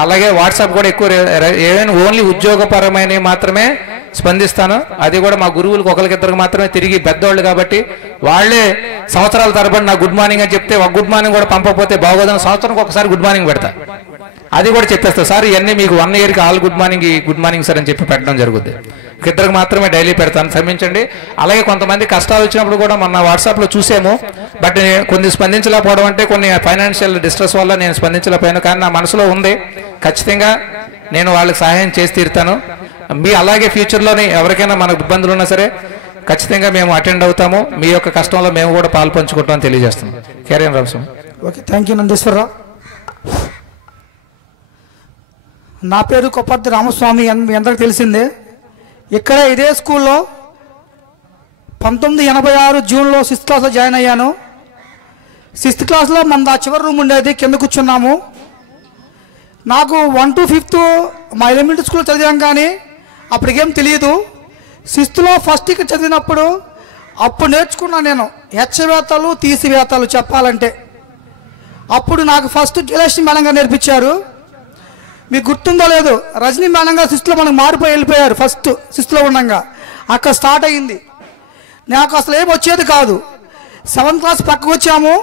అలాగే వాట్సాప్ కూడా ఎక్కువ, ఏదైనా ఓన్లీ ఉద్యోగపరమైనవి మాత్రమే స్పందిస్తాను. అది కూడా మా గురువులకు ఒకరికిద్దరికి మాత్రమే, తిరిగి పెద్దవాళ్ళు కాబట్టి వాళ్ళే సంవత్సరాల తరబడి నాకు గుడ్ మార్నింగ్ అని చెప్తే, ఒక గుడ్ మార్నింగ్ కూడా పంపకపోతే బాగోదని సంవత్సరానికి ఒకసారి గుడ్ మార్నింగ్ పెడతా. అది కూడా చెప్పేస్తా, సార్ ఇవన్నీ మీకు 1 yearకి ఆల్ గుడ్ మార్నింగ్ సార్ అని చెప్పి పెట్టడం జరుగుతుంది. ఇద్దరికి మాత్రమే డైలీ పెడతాను, క్షమించండి. అలాగే కొంతమంది కష్టాలు వచ్చినప్పుడు కూడా మొన్న వాట్సాప్లో చూసాము, బట్ కొన్ని స్పందించలేకపోవడం అంటే కొన్ని ఫైనాన్షియల్ డిస్ట్రెస్ వల్ల నేను స్పందించలేకపోయాను. కానీ నా మనసులో ఉంది, ఖచ్చితంగా నేను వాళ్ళకి సహాయం చేసి తీరుతాను. మీ అలాగే ఫ్యూచర్లోని ఎవరికైనా మనకు ఇబ్బందులు ఉన్నా సరే ఖచ్చితంగా మేము అటెండ్ అవుతాము. మీ యొక్క కష్టంలో మేము కూడా పాలు పంచుకుంటామని తెలియజేస్తున్నాం. క్యారియన్ Ramaswamy. Okay, thank you Nandeeswararao. నా పేరు కొప్పర్తి రామస్వామి, మీ అందరికి తెలిసిందే. ఇక్కడ ఇదే స్కూల్లో 1986 జూన్లో 6th క్లాస్లో జాయిన్ అయ్యాను. 6th క్లాస్లో మన చివరి రూమ్ ఉండేది, కింద కూర్చున్నాము. నాకు 1 to 5th మా ఎలిమెంటరీ స్కూల్లో చదివాం, కానీ అప్పటికేం తెలియదు. 6thలో ఫస్ట్కి చదివినప్పుడు అప్పుడు నేర్చుకున్నాను నేను హెచ్చవేతలు తీసివేతలు చెప్పాలంటే. అప్పుడు నాకు ఫస్ట్ జయలక్ష్మి మేడం గారు నేర్పించారు. మీకు గుర్తుందో లేదు, రజనీ మేడం గారు 6thలో మనకు మారిపోయి వెళ్ళిపోయారు. ఫస్ట్ 6thలో ఉండగా అక్కడ స్టార్ట్ అయ్యింది. నాకు అసలు ఏం వచ్చేది కాదు. 7th క్లాస్ పక్కకు వచ్చాము,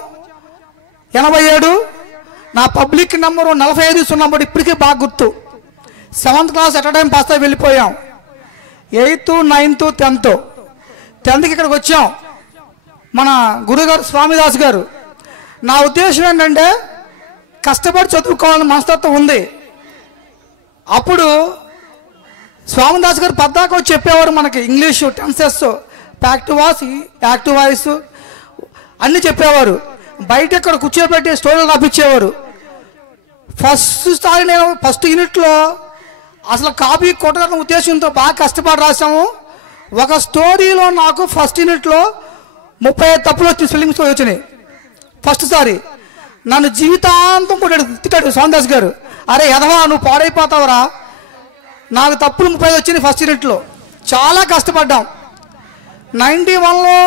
87. నా పబ్లిక్ నెంబరు 45 ఉన్నప్పుడు ఇప్పటికీ బాగా గుర్తు. 7th class at time pass అయి వెళ్ళిపోయాం. 8th, 9th, 10th ఇక్కడికి వచ్చాం. మన గురుగారు స్వామిదాస్ గారు. నా ఉద్దేశం ఏంటంటే కష్టపడి చదువుకోవాలని మనస్తత్వం ఉంది. అప్పుడు స్వామిదాస్ గారు పద్దాక వచ్చి చెప్పేవారు మనకి ఇంగ్లీషు టెన్సెస్, యాక్టివ్ వాయిస్ అన్నీ చెప్పేవారు. బయట ఇక్కడ కూర్చోబెట్టి స్టోరీలు రాపించేవారు. ఫస్ట్ యూనిట్లో అసలు కాపీ కొట్టాలన్న ఉద్దేశంతో బాగా కష్టపడి రాసాము. ఒక స్టోరీలో నాకు ఫస్ట్ యూనిట్లో 35 తప్పులు వచ్చి స్పెల్లింగ్ మిస్టేక్ వచ్చినాయి. ఫస్ట్ సారి నన్ను జీవితాంతం కొట్టాడు, తిట్టాడు స్వామిదాస్ గారు. అరే ఎదవా నువ్వు పాడైపోతావురా, నాకు తప్పులు 35 వచ్చినాయి ఫస్ట్ యూనిట్లో. చాలా కష్టపడ్డాం. 91లో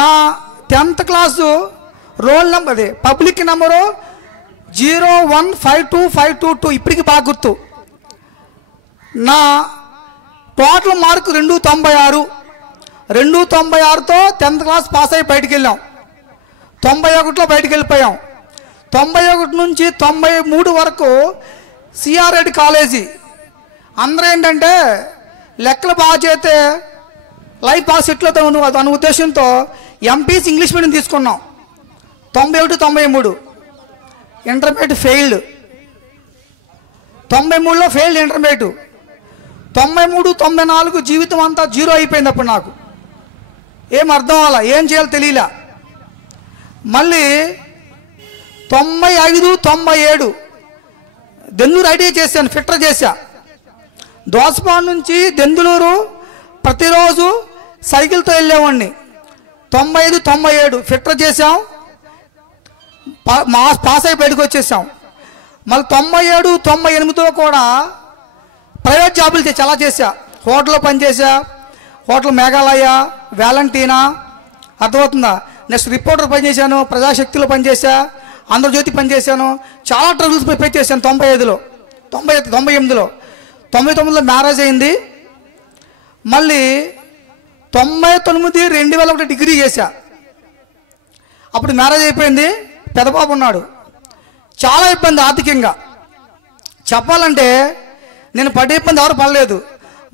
నా 10th క్లాసు రోల్ నెంబర్, అది పబ్లిక్ నెంబరు 0152522, ఇప్పటికి బాగా గుర్తు. నా total mark 296. 296తో 10th class pass అయ్యి బయటికి వెళ్ళాం. 91లో బయటికి వెళ్ళిపోయాం. 91 నుంచి 93 వరకు సిఆర్ రెడ్డి కాలేజీ. అందరూ ఏంటంటే లెక్కలు బాగా చేస్తే లైఫ్ బాగా సెటిల్ అవుతాం అనే ఉద్దేశంతో ఎంపీసీ ఇంగ్లీష్ మీడియం తీసుకున్నాం. 91, 93 ఇంటర్మీడియట్ ఫెయిల్డ్. 93లో ఫెయిల్డ్ ఇంటర్మీడియట్. 93, 94 జీవితం అంతా 0 అయిపోయింది. అప్పుడు నాకు ఏం అర్థం అవ్వాల, ఏం చేయాలో తెలియలే. మళ్ళీ 95, 97 దెందులూరు ఐటీఐ చేశాను, ఫిట్టర్ చేశా. దోసపాడు నుంచి దెందులూరు ప్రతిరోజు సైకిల్తో వెళ్ళేవాడిని. 95, 97 ఫిట్టర్ చేసాం, పాస్ అయి బయటకు వచ్చేసాం. మళ్ళీ 97, 98లో కూడా ప్రైవేట్ జాబులు చాలా చేశా. హోటల్లో పనిచేసా, హోటల్ మేఘాలయ, వ్యాలంటీనా, అర్థమవుతుందా. నెక్స్ట్ రిపోర్టర్ పనిచేశాను, ప్రజాశక్తిలో పనిచేసా, ఆంధ్రజ్యోతి పనిచేశాను. చాలా ట్రబుల్స్ పే చేశాను. 95లో, 98లో, 99లో మ్యారేజ్ అయింది. మళ్ళీ 99, 2001 డిగ్రీ చేశా. అప్పుడు మ్యారేజ్ అయిపోయింది, పెద్దబాబు ఉన్నాడు. చాలా ఇబ్బంది ఆర్థికంగా చెప్పాలంటే. నేను పడే ఇబ్బంది ఎవరు పడలేదు.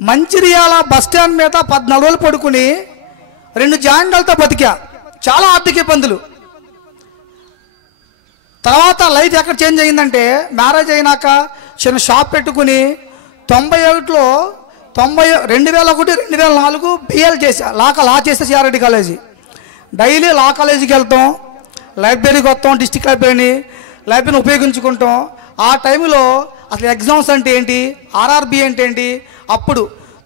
మంచిర్యాల బస్ స్టాండ్ మీద 14 రోజులు పడుకుని 2 జాయింట్లతో బతికా. చాలా ఆర్థిక ఇబ్బందులు. తర్వాత లైఫ్ ఎక్కడ చేంజ్ అయ్యిందంటే, మ్యారేజ్ అయినాక చిన్న షాప్ పెట్టుకుని 91లో 2001, 2004 బిఎల్ చేశా. లా చేస్తే సిఆర్ఐటి కాలేజీ. డైలీ లా కాలేజీకి వెళ్తాం, లైబ్రరీకి వస్తాం, డిస్టిక్ లైబ్రరీని ఉపయోగించుకుంటాం. ఆ టైంలో అసలు ఎగ్జామ్స్ అంటే ఏంటి, ఆర్ఆర్బి అంటే ఏంటి, అప్పుడు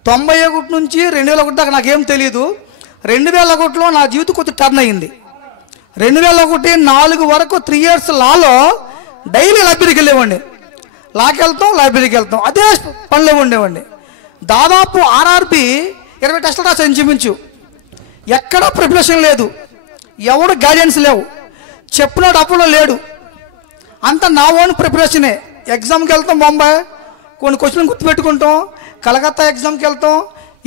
91 నుంచి 2001 దాకా నాకేం తెలియదు. 2001లో నా జీవితం కొంచెం టర్న్ అయ్యింది. 2001 4 వరకు 3 ఇయర్స్ లాలో డైలీ లైబ్రరీకి వెళ్ళేవాడిని. లాకి వెళ్తాం, లైబ్రరీకి వెళ్తాం, అదే పనిలో ఉండేవాడిని. దాదాపు ఆర్ఆర్బి 20 టెస్టులు రాసి ఇంచుమించు. ఎక్కడా ప్రిపరేషన్ లేదు, ఎవడు గైడెన్స్ లేవు, చెప్పినోడు అప్పుడు లేడు, అంతా నా ఓన్ ప్రిపరేషనే. ఎగ్జామ్కి వెళ్తాం బొంబాయి, కొన్ని క్వశ్చన్ గుర్తుపెట్టుకుంటాం, కలకత్తా ఎగ్జామ్కి వెళ్తాం,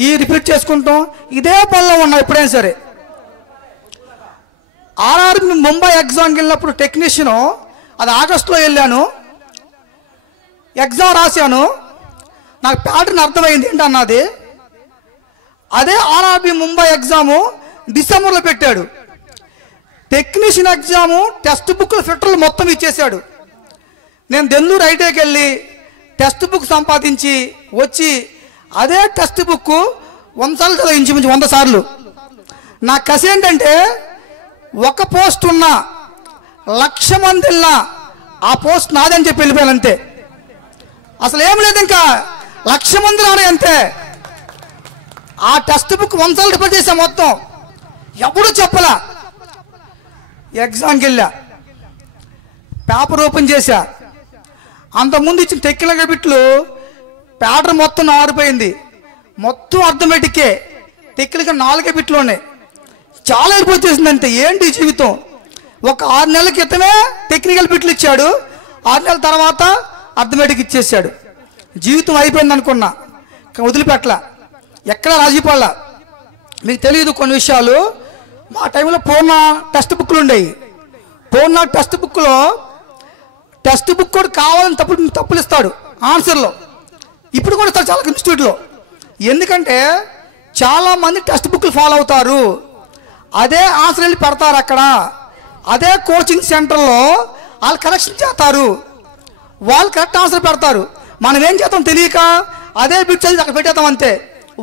ఈ రిపీట్ చేసుకుంటాం, ఇదే పనిలో ఉన్నా ఎప్పుడైనా సరే. ఆర్ఆర్బి ముంబై ఎగ్జామ్కి వెళ్ళినప్పుడు టెక్నీషియను, అది ఆగస్టులో వెళ్ళాను, ఎగ్జామ్ రాశాను, నాకు ప్యాటర్న్ అర్థమైంది ఏంటన్నది. అదే ఆర్ఆర్బి ముంబై ఎగ్జాము డిసెంబర్లో పెట్టాడు. టెక్నీషియన్ ఎగ్జాము టెక్స్ట్ బుక్ల ఫిల్టర్లు మొత్తం ఇచ్చేసాడు. నేను దెల్లూరు ఐటీకి వెళ్ళి టెక్స్ట్ బుక్ సంపాదించి వచ్చి అదే టెక్స్ట్ బుక్ 100 సార్లు చదివించి 100 సార్లు. నా కసి ఏంటంటే ఒక పోస్ట్ ఉన్నా 1,00,000 మంది వెళ్ళినా ఆ పోస్ట్ నాదని చెప్పి వెళ్ళిపోయాను అంతే. అసలు ఏం లేదు, ఇంకా 1,00,000 మంది రానే అంతే. ఆ టెక్స్ట్ బుక్ 100 సార్లు రిపేర్ చేశా మొత్తం, ఎప్పుడూ చెప్పలా. ఎగ్జామ్కి వెళ్ళా, పేపర్ ఓపెన్ చేశా, అంతకుముందు ఇచ్చిన టెక్నికల్ బిట్లు ప్యాటర్న్ మొత్తం మారిపోయింది, మొత్తం అర్థమెటిక్కే, టెక్నికల్ 4 బిట్లు ఉన్నాయి. చాలా అయిపోతుంది అంతే. ఏంటి జీవితం? ఒక 6 నెలల క్రితమే టెక్నికల్ బిట్లు ఇచ్చాడు, 6 నెలల తర్వాత అర్థమెటిక్ ఇచ్చేసాడు. జీవితం అయిపోయింది అనుకున్నా, వదిలిపెట్టలా, ఎక్కడ రాజీపడలా. మీకు తెలియదు కొన్ని విషయాలు. మా టైంలో పూర్ణ టెక్స్ట్ బుక్లు ఉండేవి. పూర్ణ టెక్స్ట్ బుక్లో టెక్స్ట్ బుక్ కూడా కావాలని తప్పులు ఇస్తాడు ఆన్సర్లో. ఇప్పుడు కూడా ఇస్తాడు చాలా ఇన్స్టిట్యూట్లో. ఎందుకంటే చాలామంది టెక్స్ట్ బుక్లు ఫాలో అవుతారు, అదే ఆన్సర్ వెళ్ళి పెడతారు అక్కడ, అదే కోచింగ్ సెంటర్లో వాళ్ళు కరెక్షన్ చేస్తారు, వాళ్ళు కరెక్ట్ ఆన్సర్ పెడతారు. మనం ఏం చేస్తాం తెలియక అదే బిట్ చదివి అక్కడ పెట్టేస్తాం అంతే.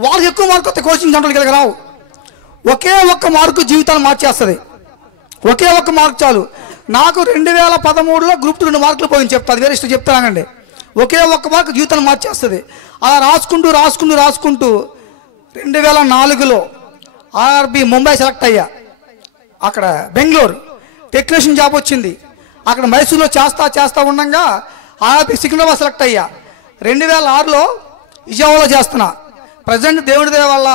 వాళ్ళకి ఎక్కువ మార్కు వస్తే కోచింగ్ సెంటర్కి రావు. ఒకే ఒక్క మార్కు జీవితాన్ని మార్చేస్తుంది, ఒకే ఒక్క మార్కు చాలు. నాకు 2013లో గ్రూప్ 2 2 మార్కులు పోయింది, చెప్తా, అది వేరే ఇష్టం చెప్తానండి. ఒకే ఒక్క మార్కు జీవితాన్ని మార్చేస్తుంది. అలా రాసుకుంటూ 2004లో ఆర్ఆర్బి ముంబై సెలెక్ట్ అయ్యా. అక్కడ బెంగళూరు టెక్నీషియన్ జాబ్ వచ్చింది. అక్కడ మైసూర్లో చేస్తా ఉండగా ఆర్ఆర్బి సికింద్రాబాద్ సెలెక్ట్ అయ్యా. 2006లో విజయవాడలో చేస్తున్నా. ప్రజెంట్ దేవుడి దయ వల్ల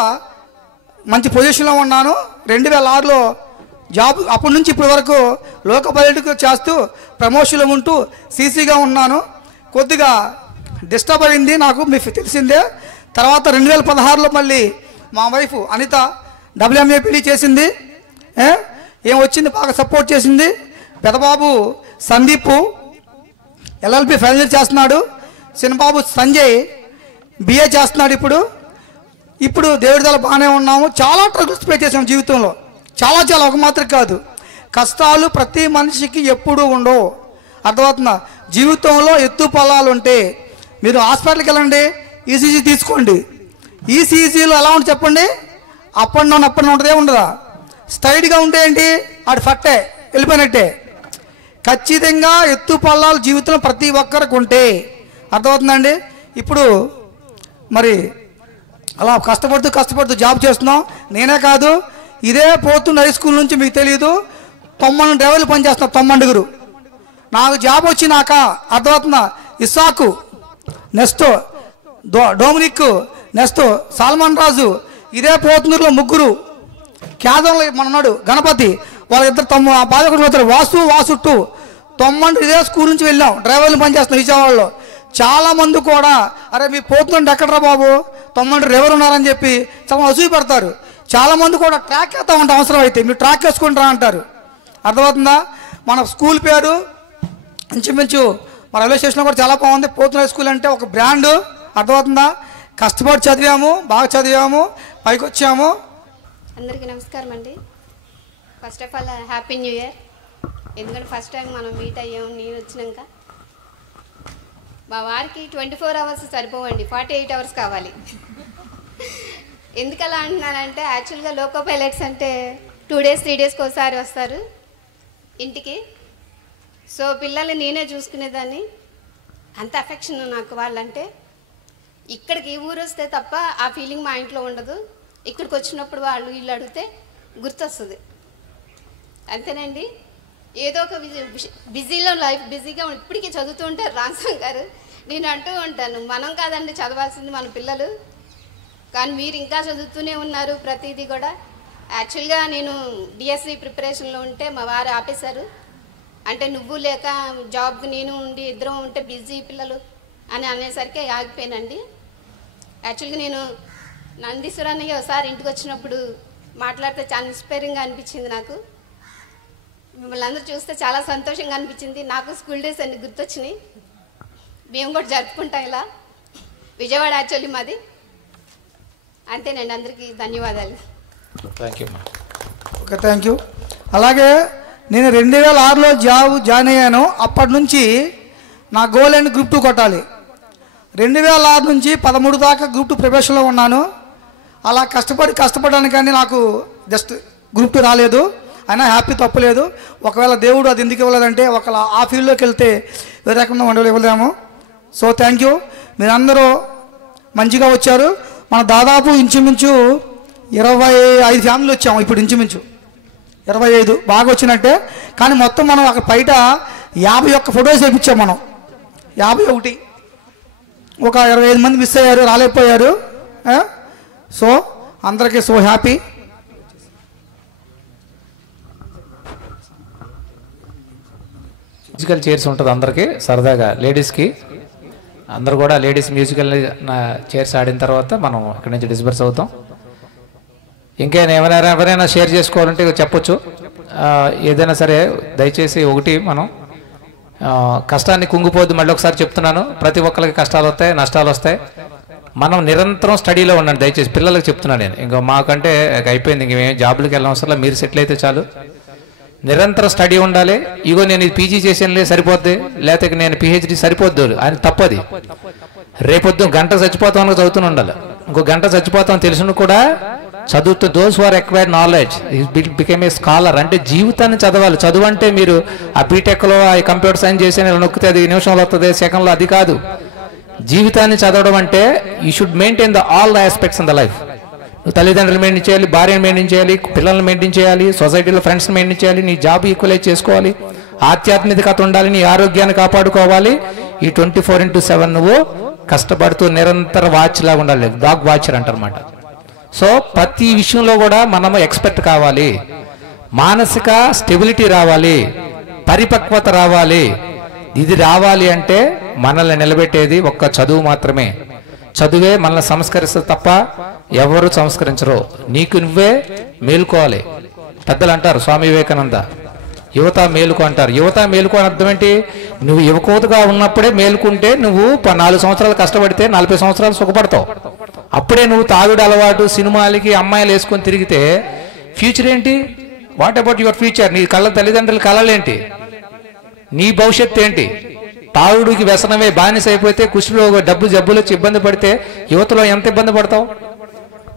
మంచి పొజిషన్లో ఉన్నాను. 2006లో జాబ్, అప్పటి నుంచి ఇప్పటి వరకు లోక పర్యటకు చేస్తూ ప్రమోషన్లో ఉంటూ సీసీగా ఉన్నాను. కొద్దిగా డిస్టర్బ్ అయింది నాకు, మీకు తెలిసిందే. తర్వాత 2016లో మళ్ళీ మా వైఫ్ అనిత WMAPD చేసింది, ఏం వచ్చింది, బాగా సపోర్ట్ చేసింది. పెద్దబాబు సందీప్ LLB ఫైనల్ చేస్తున్నాడు, చిన్నబాబు సంజయ్ BA చేస్తున్నాడు. ఇప్పుడు దేవుడి దళ బాగానే ఉన్నాము. చాలా ట్రగుల్స్ పే చేసాము జీవితంలో, చాలా ఒక మాత్రం కాదు. కష్టాలు ప్రతి మనిషికి ఎప్పుడూ ఉండవు, అర్థమవుతుందా? జీవితంలో ఎత్తు పొలాలు ఉంటే మీరు హాస్పిటల్కి వెళ్ళండి, ECG తీసుకోండి. ECGలో ఎలా ఉంటుంది చెప్పండి? అప్ అండ్ డౌన్ ఉంటుందే ఉండదా? స్ట్రైట్గా ఉంటే ఏంటి, ఆడు ఫట్టే వెళ్ళిపోయినట్టే. ఖచ్చితంగా ఎత్తు పొలాలు జీవితంలో ప్రతి ఒక్కరికి ఉంటే, అర్థమవుతుందండి? ఇప్పుడు మరి అలా కష్టపడుతూ జాబ్ చేస్తున్నాం. నేనే కాదు, ఇదే పోతున్న హై స్కూల్ నుంచి మీకు తెలియదు 90 డ్రైవర్లు పనిచేస్తున్నారు, 90 నాకు జాబ్ వచ్చినాక, అర్థమవుతుందా? ఇస్సాకు, నెక్స్ట్ డొమినిక్, నెక్స్ట్ సాల్మన్ రాజు, ఇదే పోతున్నూరులో 3, క్యాదంలో మనన్నాడు గణపతి, వాళ్ళిద్దరు 11 వాసు 2 90 ఇదే స్కూల్ నుంచి వెళ్ళాం, డ్రైవర్లు పనిచేస్తున్నాం విజయవాడలో. చాలామంది కూడా అరే మీ పోతుంటే ఎక్కడరా బాబు 90 డ్రైవర్ ఉన్నారని చెప్పి చాలా అసూయ పడతారు. చాలామంది కూడా ట్రాక్ వేస్తా ఉంటాం, అవసరం అయితే మీరు ట్రాక్ వేసుకుంటారా అంటారు. అర్థమవుతుందా? మన స్కూల్ పేరు ఇంచుమించు మన రైల్వే స్టేషన్లో కూడా చాలా బాగుంది. పోతున్న స్కూల్ అంటే ఒక బ్రాండు, అర్థమవుతుందా? కష్టపడి చదివాము, బాగా చదివాము, పైకి వచ్చాము. అందరికీ నమస్కారం అండి. First of all happy new year. ఎందుకంటే ఫస్ట్ టైం మనం మీట్ అయ్యాము. నేను వచ్చినాక మా వారికి 24 అవర్స్ సరిపోవండి, 48 అవర్స్ కావాలి. ఎందుకలా అంటున్నానంటే యాక్చువల్గా లోకో పైలట్స్ అంటే 2 డేస్ 3 డేస్కి ఒకసారి వస్తారు ఇంటికి. సో పిల్లల్ని నేనే చూసుకునేదాన్ని. అంత అఫెక్షన్ నాకు వాళ్ళంటే. ఇక్కడికి ఊరు వస్తే తప్ప ఆ ఫీలింగ్ మా ఇంట్లో ఉండదు. ఇక్కడికి వచ్చినప్పుడు వాళ్ళు వీళ్ళు అడిగితే గుర్తొస్తుంది. అంతేనండి. ఏదో ఒక బిజీలో లైఫ్ బిజీగా ఇప్పటికీ చదువుతూ ఉంటారు రామస్వామి గారు. నేను అంటూ ఉంటాను, మనం కాదండి చదవాల్సింది మన పిల్లలు, కానీ మీరు ఇంకా చదువుతూనే ఉన్నారు ప్రతిదీ కూడా. యాక్చువల్గా నేను డిఎస్సి ప్రిపరేషన్లో ఉంటే మా వారు ఆపేశారు. అంటే నువ్వు లేక జాబ్కి నేను ఉండి ఇద్దరం ఉంటే బిజీ పిల్లలు అని అనేసరికి ఆగిపోయానండి. యాక్చువల్గా నేను నందీశ్వరానికి ఒకసారి ఇంటికి వచ్చినప్పుడు మాట్లాడితే చాలా ఇన్స్పైరింగ్గా అనిపించింది నాకు. మిమ్మల్ని అందరూ చూస్తే చాలా సంతోషంగా అనిపించింది. నాకు స్కూల్ డేస్ అన్ని గుర్తొచ్చినాయి. మేము కూడా జరుపుకుంటాం ఇలా. విజయవాడ యాక్చువల్లీ మాది. అంతేనండి. అందరికీ ధన్యవాదాలు. Thank you. Okay, thank you. అలాగే నేను 2006లో జాయిన్ అయ్యాను. అప్పటి నుంచి నా గోల్ అండ్ గ్రూప్ 2 కొట్టాలి. 2006 నుంచి 13 దాకా గ్రూప్ 2 ప్రిపరేషన్లో ఉన్నాను. అలా కష్టపడడానికి కానీ నాకు జస్ట్ గ్రూప్ 2 రాలేదు. అయినా హ్యాపీ, తప్పలేదు. ఒకవేళ దేవుడు అది ఎందుకు ఇవ్వలేదంటే ఒకవేళ ఆ ఫీల్డ్లోకి వెళ్తే వేరే రకంగా ఇవ్వలేము. So thank you. మీరందరూ మంచిగా వచ్చారు. మన దాదాపు ఇంచుమించు 25 ఫ్యామిలీలు వచ్చాము. ఇప్పుడు ఇంచుమించు 25 బాగా వచ్చినట్టే. కానీ మొత్తం మనం అక్కడ బయట 51 ఫొటోస్ వేయించాం మనం. 51. ఒక 25 మంది మిస్ అయ్యారు, రాలేకపోయారు. సో అందరికీ సో హ్యాపీ. మ్యూజికల్ చైర్స్ ఉంటుంది అందరికీ సరదాగా. లేడీస్కి అందరు కూడా లేడీస్ మ్యూజికల్ చైర్స్ ఆడిన తర్వాత మనం ఇక్కడి నుంచి డిస్బర్స్ అవుతాం. ఇంకేనా ఎవరైనా షేర్ చేసుకోవాలంటే చెప్పొచ్చు. ఏదైనా సరే దయచేసి ఒకటి మనం కష్టాన్ని కుంగిపోద్దు. మళ్ళీ ఒకసారి చెప్తున్నాను, ప్రతి ఒక్కరికి కష్టాలు వస్తాయి, నష్టాలు వస్తాయి. మనం నిరంతరం స్టడీలో ఉండండి దయచేసి. పిల్లలకు చెప్తున్నాను నేను. ఇంకా మాకంటే అయిపోయింది, ఇంకేం జాబులకి వెళ్ళడం అవసరం, మీరు సెటిల్ అయితే చాలు. నిరంతరం స్టడీ ఉండాలి. ఇగో నేను ఇది పీజీ చేసానులే సరిపోద్ది, లేకపోతే నేను పిహెచ్డి సరిపోద్దు అని తప్పది. రేపొద్దు గంట చచ్చిపోతాం చదువుతూనే ఉండాలి. ఇంకో గంట చచ్చిపోతాం తెలుసును కూడా చదువుతూ those who are acquired knowledge become a scholar. అంటే జీవితాన్ని చదవాలి. చదువు అంటే మీరు ఆ బీటెక్లో ఆ కంప్యూటర్ సైన్స్ చేసి నొక్కితే అది నిమిషంలో వస్తుంది, సెకండ్లో, అది కాదు. జీవితాన్ని చదవడం అంటే you should maintain all the aspects in the life. నువ్వు తల్లిదండ్రులు మెయింటైన్ చేయాలి, భార్యను మెయింటైన్ చేయాలి, పిల్లల్ని మెయింటైన్ చేయాలి, సొసైటీలో ఫ్రెండ్స్ని మెయింటైన్ చేయాలి, నీ జాబ్ ఈక్వలైజ్ చేసుకోవాలి, ఆధ్యాత్మికత ఉండాలి, నీ ఆరోగ్యాన్ని కాపాడుకోవాలి. ఈ 24/7 నువ్వు కష్టపడుతూ నిరంతర వాచ్ లాగా ఉండాలి. Dog watcher అంటారన్నమాట. సో ప్రతి విషయంలో కూడా మనము ఎక్స్పర్ట్ కావాలి. మానసిక స్టెబిలిటీ రావాలి, పరిపక్వత రావాలి. ఇది రావాలి అంటే మనల్ని నిలబెట్టేది ఒక్క చదువు మాత్రమే. చదువే మనల్ని సంస్కరిస్తుంది తప్ప ఎవరు సంస్కరించరు. నీకు నువ్వే మేలుకోవాలి. పెద్దలు అంటారు, స్వామి వివేకానంద, యువత మేలుకు అంటారు. యువత మేలుకు అని అర్థం ఏంటి? నువ్వు యువకోతగా ఉన్నప్పుడే మేలుకుంటే నువ్వు 4 సంవత్సరాలు కష్టపడితే 40 సంవత్సరాలు సుఖపడతావు. అప్పుడే నువ్వు తాగుడు అలవాటు, సినిమాలకి అమ్మాయిలు వేసుకొని తిరిగితే ఫ్యూచర్ ఏంటి? What about your future? నీ తల్లిదండ్రుల కళలేంటి? నీ భవిష్యత్తు ఏంటి? తాగుడికి వ్యసనమే బానిస అయిపోతే, కుషిలో జబ్బులు వచ్చి ఇబ్బంది పడితే యువతలో ఎంత ఇబ్బంది పడతావు?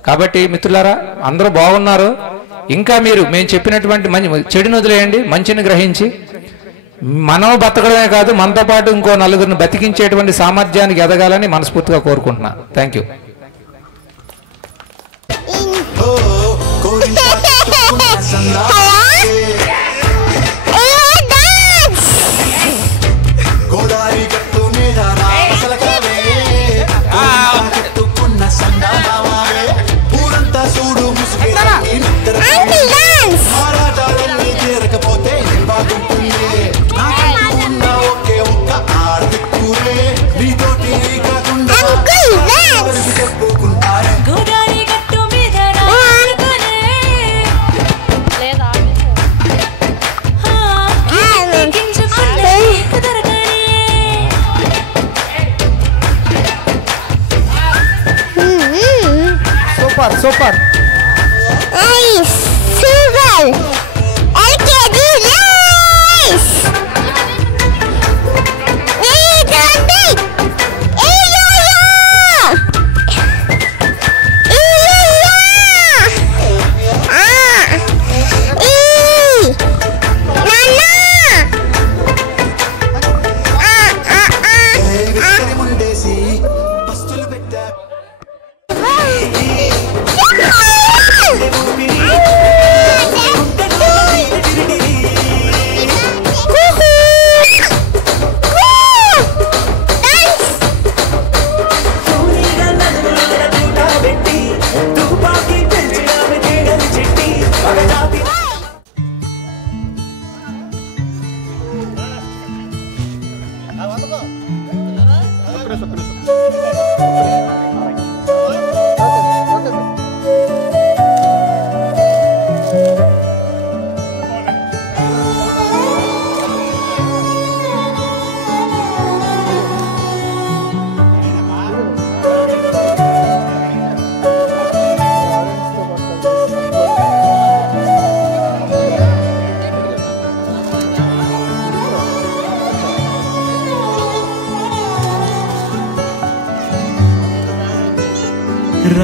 కాబట్టి మిత్రులారా, అందరూ బాగున్నారు. ఇంకా మేము చెప్పినటువంటి చెడుని వదిలేయండి, మంచిని గ్రహించి మనం బతకడమే కాదు, మనతో పాటు ఇంకో నలుగురిని బతికించేటువంటి సామర్థ్యానికి ఎదగాలని మనస్ఫూర్తిగా కోరుకుంటున్నా. Thank you. సూపర్.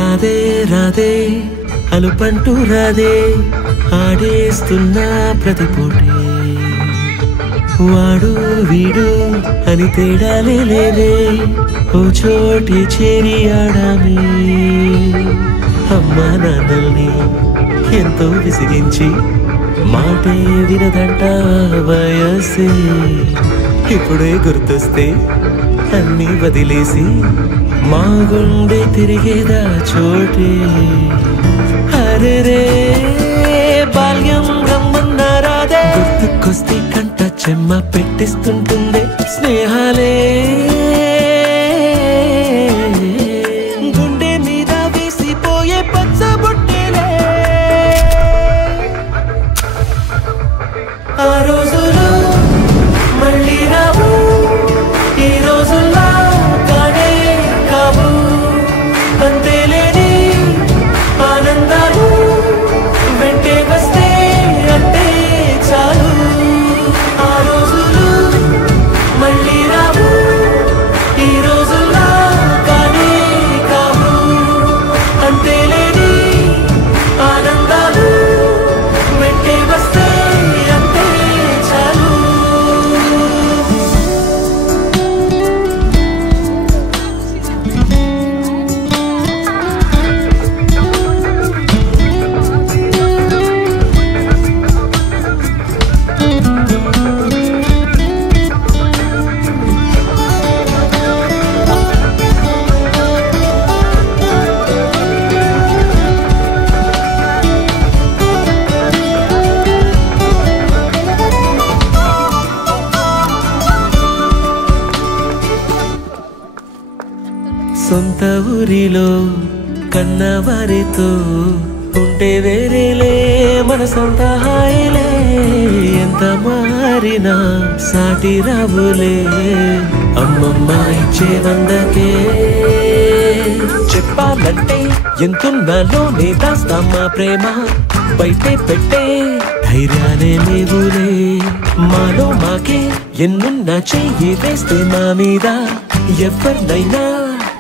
రాదే రాదే అలుపంటూ రాదే ఆడేస్తున్నా ప్రతి పూటే వాడు వీడు అని తేడాలే లేవే ఓ చోటి చేరి ఆడామే అమ్మా నాన్నల్ని ఎంతో విసిగించి మాటే వినదంట వయసే ఇప్పుడే గుర్తొస్తే అన్నీ వదిలేసి మా గుండె తిరిగేదా చోటే అరే రే బాల్యం రమ్మన్నారాదే గుర్తుకొస్తే కంట చెమ్మ పెట్టిస్తుంటుందే స్నేహాలే గుండె మీద వేసిపోయే పచ్చబొట్టేలే ఆ రోజులు మళ్ళీ రావు ఈ రోజుల్లో కానే కావు అంతేలేని ఆనందాలు వెంటే వస్తే అంటే చాలు ఆ రోజులు మళ్ళీ రావు ఈ రోజుల్లో కానే కావు అంతేలేని ఆనందాలు వెంటే వస్తే అంటే చాలు సొంత ఊరిలో కన్నవారితో ఉంటే వేరేలే మన సొంత హాయిలే ఎంత మారినా సాటి రావులే అమ్మమ్మ ఇచ్చే వందకే చెప్పాలంటే ఎంతున్నలోనే దాస్తామా ప్రేమ బయటే పెట్టే ధైర్యాలే లేవులే మాలో మాకే ఎన్నున్నా చెయ్యి వేస్తే మా మీద ఎవరినైనా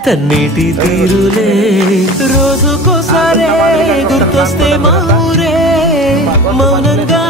తన్నేటి తీరులే రోజుకోసారే గుర్తొస్తే మా ఊరే మౌనంగా